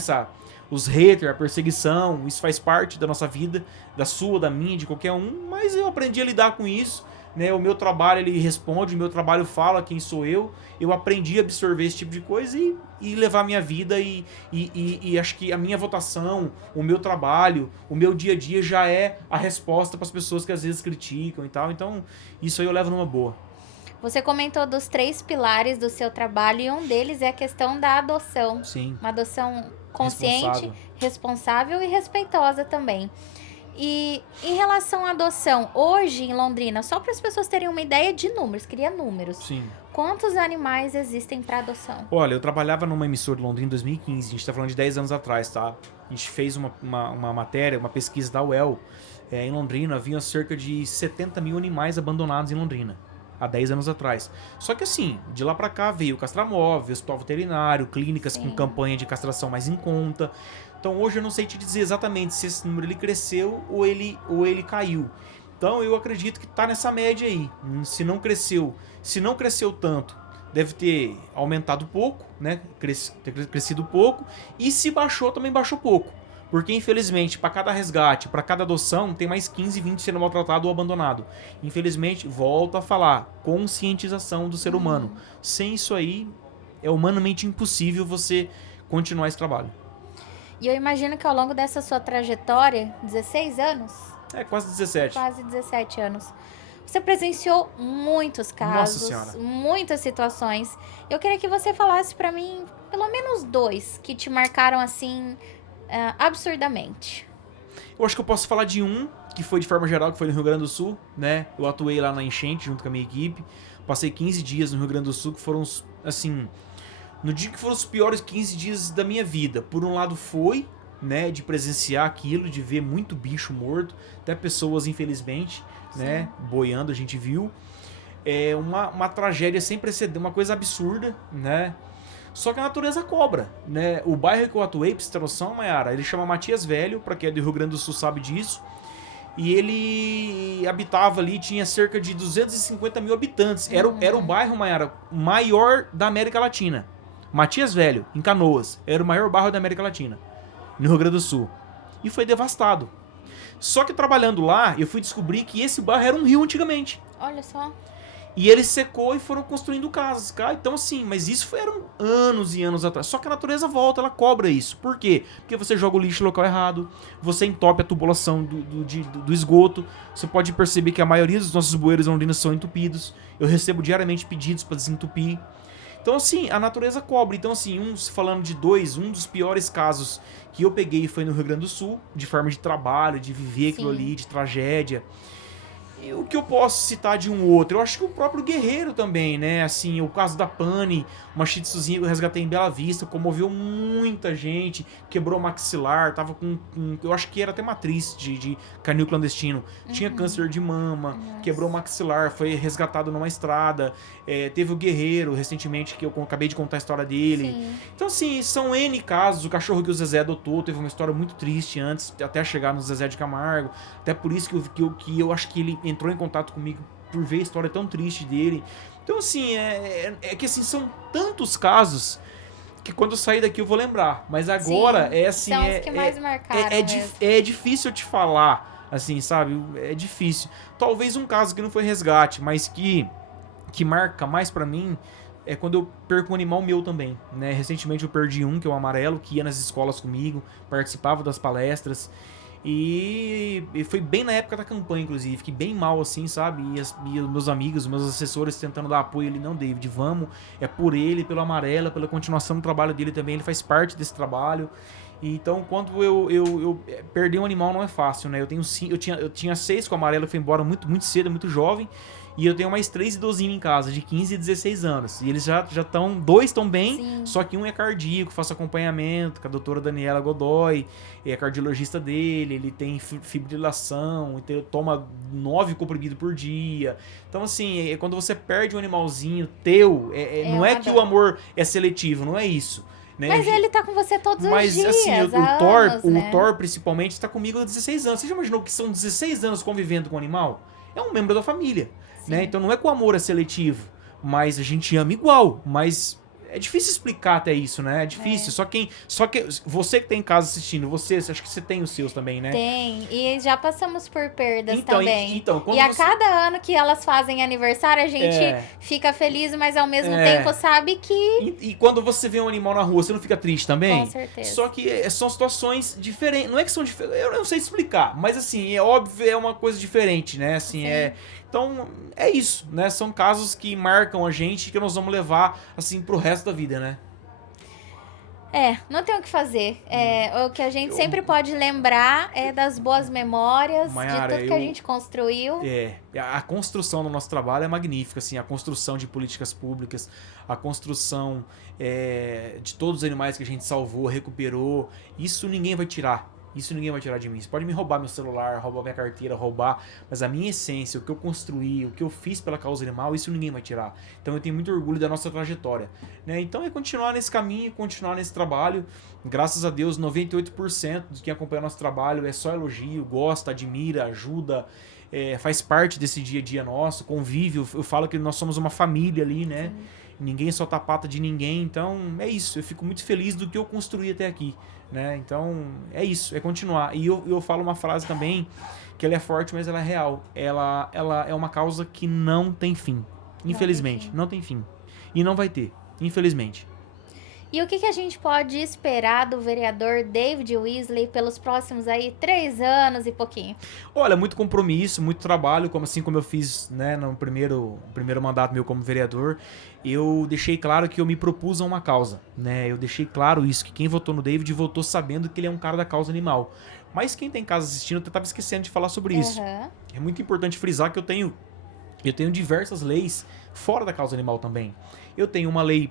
os haters, a perseguição, isso faz parte da nossa vida, da sua, da minha, de qualquer um, mas eu aprendi a lidar com isso, né? O meu trabalho, ele responde, o meu trabalho fala quem sou eu aprendi a absorver esse tipo de coisa e levar a minha vida, e acho que a minha votação, o meu trabalho, o meu dia a dia já é a resposta para as pessoas que às vezes criticam e tal, então isso aí eu levo numa boa. Você comentou dos 3 pilares do seu trabalho, e um deles é a questão da adoção. Sim. Uma adoção consciente, responsável e respeitosa também. E em relação à adoção, hoje em Londrina, só para as pessoas terem uma ideia de números, queria números. Sim. Quantos animais existem para adoção? Olha, eu trabalhava numa emissora de Londrina em 2015, a gente tá falando de 10 anos atrás, tá? A gente fez uma matéria, uma pesquisa da UEL. Em Londrina havia cerca de 70 mil animais abandonados em Londrina. Há 10 anos atrás. Só que assim, de lá pra cá veio o castramóvel, hospital veterinário, clínicas com campanha de castração mais em conta. Então hoje eu não sei te dizer exatamente se esse número ele cresceu ou ele caiu. Então eu acredito que tá nessa média aí. Se não cresceu tanto, deve ter aumentado pouco, né? Ter crescido pouco. E se baixou, também baixou pouco. Porque, infelizmente, para cada resgate, para cada adoção, tem mais 15, 20 sendo maltratado ou abandonado. Infelizmente, volto a falar, conscientização do ser humano. Sem isso aí, é humanamente impossível você continuar esse trabalho. E eu imagino que ao longo dessa sua trajetória, 16 anos? Quase 17. Quase 17 anos. Você presenciou muitos casos, muitas situações. Eu queria que você falasse para mim, pelo menos 2, que te marcaram assim... absurdamente. Eu acho que eu posso falar de um, que foi de forma geral, que foi no Rio Grande do Sul, né? Eu atuei lá na enchente junto com a minha equipe. Passei 15 dias no Rio Grande do Sul, que foram, assim... No dia que foram os piores 15 dias da minha vida. Por um lado foi, né? De presenciar aquilo, de ver muito bicho morto. Até pessoas, infelizmente, né? Boiando, a gente viu. É uma tragédia sem precedentes, uma coisa absurda, né? Só que a natureza cobra, né? O bairro que eu atuei, pra você ter noção, Mayara, ele chama Matias Velho, pra quem é do Rio Grande do Sul sabe disso. E ele habitava ali, tinha cerca de 250 mil habitantes. Era o bairro, Mayara, maior da América Latina. Matias Velho, em Canoas, era o maior bairro da América Latina, no Rio Grande do Sul. E foi devastado. Só que trabalhando lá, eu fui descobrir que esse bairro era um rio antigamente. Olha só. E ele secou e foram construindo casas, cara. Então assim, mas isso eram anos e anos atrás. Só que a natureza volta, ela cobra isso. Por quê? Porque você joga o lixo no local errado, você entope a tubulação do esgoto. Você pode perceber que a maioria dos nossos bueiros londrinos são entupidos. Eu recebo diariamente pedidos para desentupir. Então assim, a natureza cobra. Então assim, falando de um dos piores casos que eu peguei foi no Rio Grande do Sul, de forma de trabalho, de viver aquilo ali, de tragédia. E o que eu posso citar de um outro? Eu acho que o próprio Guerreiro também, né? Assim, o caso da Pani, uma shih tzuzinha que eu resgatei em Bela Vista, comoveu muita gente, quebrou maxilar, tava com eu acho que era até matriz de canil clandestino. Tinha câncer de mama, quebrou maxilar, foi resgatado numa estrada. Teve o Guerreiro, recentemente, que eu acabei de contar a história dele. Sim. Então, assim, são N casos. O cachorro que o Zezé adotou teve uma história muito triste antes, até chegar no Zezé de Camargo. Até por isso que eu acho que ele entrou em contato comigo por ver a história tão triste dele. Então, assim, é que assim, são tantos casos que quando eu sair daqui eu vou lembrar. Mas agora é assim. São os que mais marcaram é difícil te falar, assim, sabe? É difícil. Talvez um caso que não foi resgate, mas que marca mais pra mim é quando eu perco um animal meu também, né? Recentemente eu perdi um, que é o Amarelo, que ia nas escolas comigo, participava das palestras. E foi bem na época da campanha, inclusive. Fiquei bem mal, assim, sabe? E os meus amigos, os meus assessores tentando dar apoio. Ele, não, David, vamos. É por ele, pelo Amarelo, pela continuação do trabalho dele também. Ele faz parte desse trabalho. E então, quando eu perder um animal não é fácil, né? Eu tinha 6 com o Amarelo, foi embora muito, muito cedo, muito jovem. E eu tenho mais 3 idosinhos em casa, de 15 e 16 anos. E eles já estão, 2 estão bem, Sim. só que um é cardíaco, faço acompanhamento com a doutora Daniela Godoy, é cardiologista dele, ele tem fibrilação, então ele toma 9 comprimidos por dia. Então, assim, quando você perde um animalzinho teu, não é que o amor é seletivo, não é isso. Né? Mas ele tá com você todos os dias, assim, anos, né? o Thor, principalmente, está comigo há 16 anos. Você já imaginou que são 16 anos convivendo com o animal? É um membro da família. Né? Então não é que o amor é seletivo, mas a gente ama igual, mas é difícil explicar até isso, né? É difícil. Só que você que tem em casa assistindo, acho que você tem os seus também, né? Tem, e já passamos por perdas também. Quando e a cada ano que elas fazem aniversário, a gente fica feliz, mas ao mesmo tempo sabe que... E quando você vê um animal na rua, você não fica triste também? Com certeza. Só que são situações diferentes. Não é que são diferentes, eu não sei explicar, mas assim, é óbvio, é uma coisa diferente, né? Assim, Então, é isso, né? São casos que marcam a gente, que nós vamos levar, assim, pro resto da vida, né? Não tem o que fazer. O que a gente sempre pode lembrar é das boas memórias, Mayara, de tudo que a gente construiu. A construção do nosso trabalho é magnífica, assim, a construção de políticas públicas, a construção de todos os animais que a gente salvou, recuperou, isso ninguém vai tirar. Isso ninguém vai tirar de mim. Você pode me roubar meu celular, roubar minha carteira, mas a minha essência, o que eu construí, o que eu fiz pela causa animal, isso ninguém vai tirar. Então eu tenho muito orgulho da nossa trajetória, né? Então é continuar nesse caminho, continuar nesse trabalho. Graças a Deus, 98% de quem acompanha nosso trabalho é só elogio, gosta, admira, ajuda, faz parte desse dia a dia nosso, convívio. Eu falo que nós somos uma família ali, né? Sim. Ninguém solta a pata de ninguém, então é isso. Eu fico muito feliz do que eu construí até aqui, né? Então é isso, é continuar. E eu falo uma frase também que ela é forte, mas ela é real. Ela é uma causa que não tem fim. Infelizmente, não tem fim. E não vai ter, infelizmente. E o que a gente pode esperar do vereador David Weasley pelos próximos 3 anos e pouquinho? Olha, muito compromisso, muito trabalho, assim como eu fiz, né, no primeiro mandato meu como vereador. Eu deixei claro que eu me propus a uma causa, né? Eu deixei claro isso, que quem votou no David votou sabendo que ele é um cara da causa animal. Mas quem tem em casa assistindo, eu estava esquecendo de falar sobre isso. É muito importante frisar que eu tenho diversas leis fora da causa animal também. Eu tenho uma lei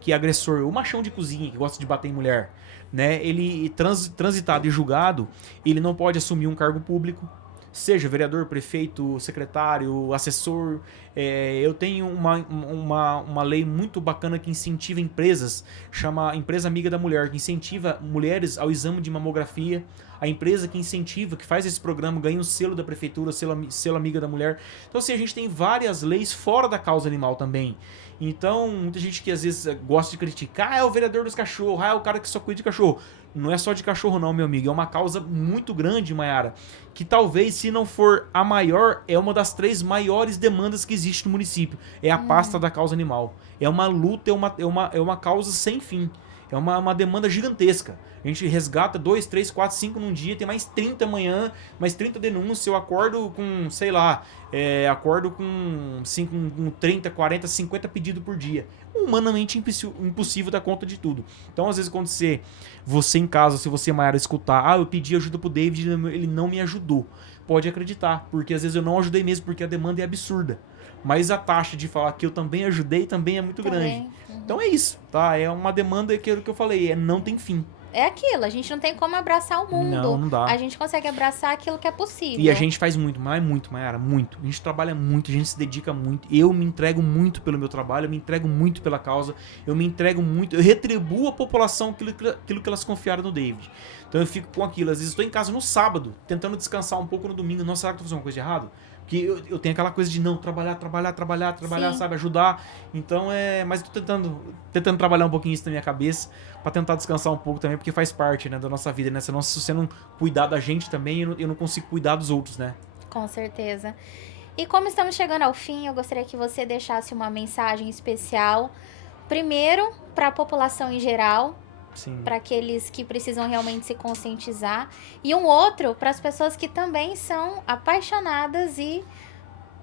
que agressor, o machão de cozinha que gosta de bater em mulher, né? Ele transitado e julgado, ele não pode assumir um cargo público. seja vereador, prefeito, secretário, assessor. Eu tenho uma lei muito bacana que incentiva empresas, chama Empresa Amiga da Mulher, que incentiva mulheres ao exame de mamografia. A empresa que incentiva, que faz esse programa, ganha um selo da prefeitura, selo Amiga da Mulher. Então, assim, a gente tem várias leis fora da causa animal também. Então, muita gente que às vezes gosta de criticar, é o vereador dos cachorros, é o cara que só cuida de cachorro. Não é só de cachorro não, meu amigo, é uma causa muito grande, Mayara, que talvez, se não for a maior, é uma das 3 maiores demandas que existe no município. É a pasta da causa animal. É uma luta, é uma causa sem fim. É uma demanda gigantesca. A gente resgata 2, 3, 4, 5 num dia, tem mais 30 amanhã, mais 30 denúncias. Eu acordo com, sei lá, acordo com 30, 40, 50 pedidos por dia. Humanamente impossível dar conta de tudo. Então, às vezes, quando você em casa, se você, Mayara, escutar, eu pedi ajuda pro David, ele não me ajudou. Pode acreditar, porque às vezes eu não ajudei mesmo, porque a demanda é absurda. Mas a taxa de falar que eu também ajudei também é muito grande. Então é isso, tá? É uma demanda que eu falei, não tem fim. É aquilo, a gente não tem como abraçar o mundo. Não dá. A gente consegue abraçar aquilo que é possível. E a gente faz muito, mas é muito, Mayara, muito. A gente trabalha muito, a gente se dedica muito. Eu me entrego muito pelo meu trabalho, eu me entrego muito pela causa, eu me entrego muito, eu retribuo a população aquilo que elas confiaram no David. Então eu fico com aquilo. Às vezes estou em casa no sábado, tentando descansar um pouco no domingo. Nossa, será que eu tô fazendo uma coisa de errado? Porque eu tenho aquela coisa de não, trabalhar, Sim. sabe, ajudar. Então mas eu tô tentando trabalhar um pouquinho isso na minha cabeça, pra tentar descansar um pouco também, porque faz parte, né, da nossa vida, né? Se você não cuidar da gente também, eu não consigo cuidar dos outros, né? Com certeza. E como estamos chegando ao fim, eu gostaria que você deixasse uma mensagem especial, primeiro para a população em geral, Sim. para aqueles que precisam realmente se conscientizar, e um outro para as pessoas que também são apaixonadas e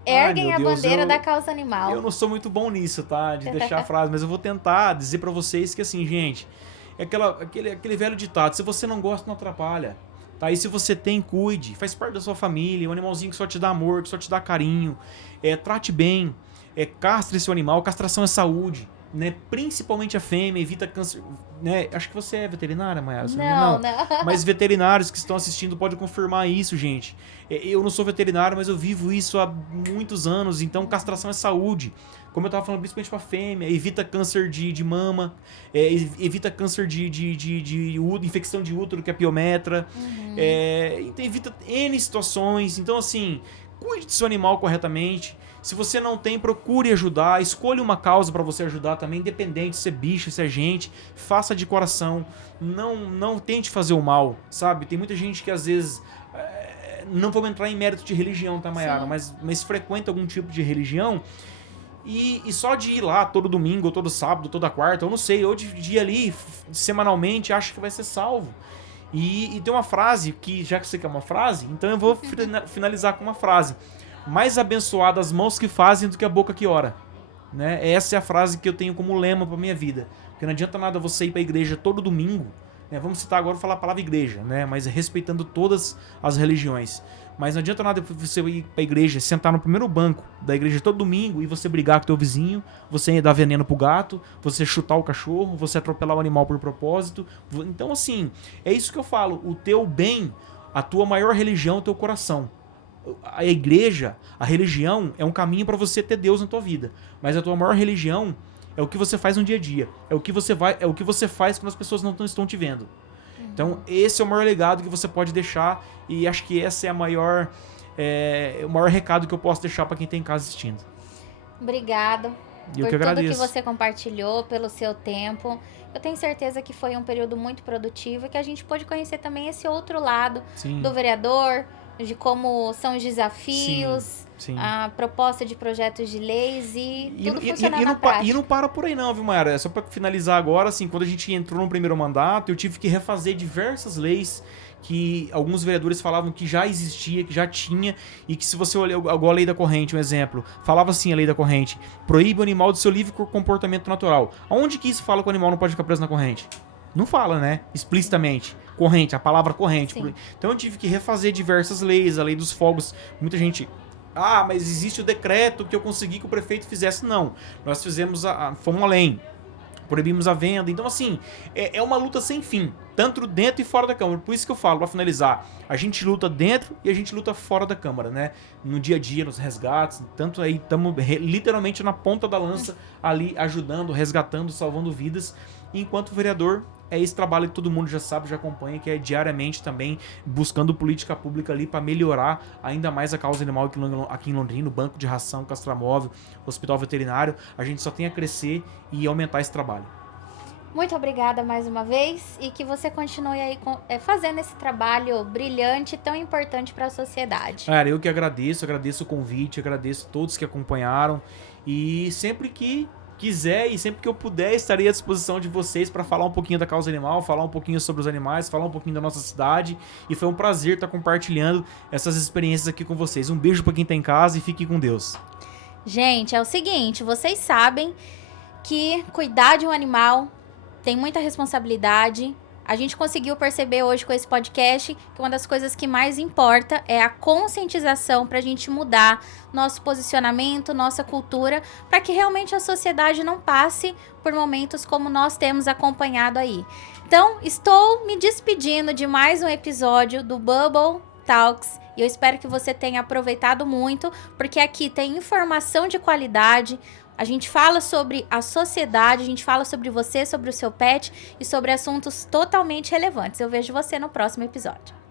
erguem a bandeira da causa animal. Eu não sou muito bom nisso, tá? De deixar a frase, mas eu vou tentar dizer pra vocês que, assim, gente, é aquele velho ditado: se você não gosta, não atrapalha. Tá? E se você tem, cuide. Faz parte da sua família, um animalzinho que só te dá amor, que só te dá carinho. Trate bem. Castre seu animal. Castração é saúde. Né? Principalmente a fêmea, evita câncer, né? Acho que você é veterinária, Mayara? Não. Mas veterinários que estão assistindo podem confirmar isso, gente. Eu não sou veterinário, mas eu vivo isso há muitos anos. Então, castração é saúde. Como eu estava falando, principalmente para a fêmea, evita câncer de mama, evita câncer de infecção de útero, que é a piometra, então evita N situações. Então, assim, cuide do seu animal corretamente. Se você não tem, procure ajudar. Escolha uma causa para você ajudar também, independente se é bicho, se é gente. Faça de coração. Não tente fazer o mal, sabe? Tem muita gente que às vezes... não vamos entrar em mérito de religião, tá, Mayara? Mas frequenta algum tipo de religião. E só de ir lá todo domingo, ou todo sábado, toda quarta, eu não sei, ou de ir ali semanalmente, acha que vai ser salvo. E tem uma frase que, já que você quer uma frase, então eu vou finalizar com uma frase: mais abençoadas as mãos que fazem do que a boca que ora. Né? Essa é a frase que eu tenho como lema pra minha vida. Porque não adianta nada você ir pra igreja todo domingo, né? Vamos citar agora, falar a palavra igreja, né? Mas respeitando todas as religiões. Mas não adianta nada você ir pra igreja, sentar no primeiro banco da igreja todo domingo e você brigar com teu vizinho, você dar veneno pro gato, você chutar o cachorro, você atropelar o animal por propósito. Então, assim, é isso que eu falo. O teu bem, a tua maior religião é o teu coração. A igreja, a religião é um caminho para você ter Deus na tua vida. Mas a tua maior religião é o que você faz no dia a dia. É o que você faz quando as pessoas não estão te vendo. Então, esse é o maior legado que você pode deixar. E acho que esse é o maior recado que eu posso deixar para quem está em casa assistindo. Obrigado por tudo que você compartilhou, pelo seu tempo. Eu tenho certeza que foi um período muito produtivo e que a gente pôde conhecer também esse outro lado do vereador, de como são os desafios, sim. A proposta de projetos de leis e tudo funcionando na prática. E não para por aí não, viu, Mayara? Só para finalizar agora, assim, quando a gente entrou no primeiro mandato, eu tive que refazer diversas leis que alguns vereadores falavam que já existia, que já tinha, e que se você olhar igual a lei da corrente, um exemplo, falava assim a lei da corrente: proíbe o animal do seu livre comportamento natural. Aonde que isso fala que o animal não pode ficar preso na corrente? Não fala, né? Explicitamente. Corrente, a palavra corrente. Sim. Então eu tive que refazer diversas leis, a lei dos fogos. Muita gente... mas existe o decreto que eu consegui que o prefeito fizesse. Não. Nós fizemos fomos além. proibimos a venda. Então, assim, é uma luta sem fim, tanto dentro e fora da Câmara. Por isso que eu falo, pra finalizar, a gente luta dentro e a gente luta fora da Câmara, né? No dia a dia, nos resgates, tanto aí estamos literalmente na ponta da lança, ali ajudando, resgatando, salvando vidas. E enquanto vereador, é esse trabalho que todo mundo já sabe, já acompanha, que é diariamente também buscando política pública ali para melhorar ainda mais a causa animal aqui em Londrina, o Banco de Ração, Castramóvel, Hospital Veterinário. A gente só tem a crescer e aumentar esse trabalho. Muito obrigada mais uma vez e que você continue aí fazendo esse trabalho brilhante e tão importante para a sociedade. Cara, eu que agradeço o convite, agradeço a todos que acompanharam e sempre que quiser e sempre que eu puder estarei à disposição de vocês para falar um pouquinho da causa animal, falar um pouquinho sobre os animais, falar um pouquinho da nossa cidade, e foi um prazer estar compartilhando essas experiências aqui com vocês. Um beijo para quem tá em casa e fique com Deus. Gente, é o seguinte, vocês sabem que cuidar de um animal tem muita responsabilidade. A gente conseguiu perceber hoje com esse podcast que uma das coisas que mais importa é a conscientização para a gente mudar nosso posicionamento, nossa cultura, para que realmente a sociedade não passe por momentos como nós temos acompanhado aí. Então, estou me despedindo de mais um episódio do Bubble Talks e eu espero que você tenha aproveitado muito, porque aqui tem informação de qualidade. A gente fala sobre a sociedade, a gente fala sobre você, sobre o seu pet e sobre assuntos totalmente relevantes. Eu vejo você no próximo episódio.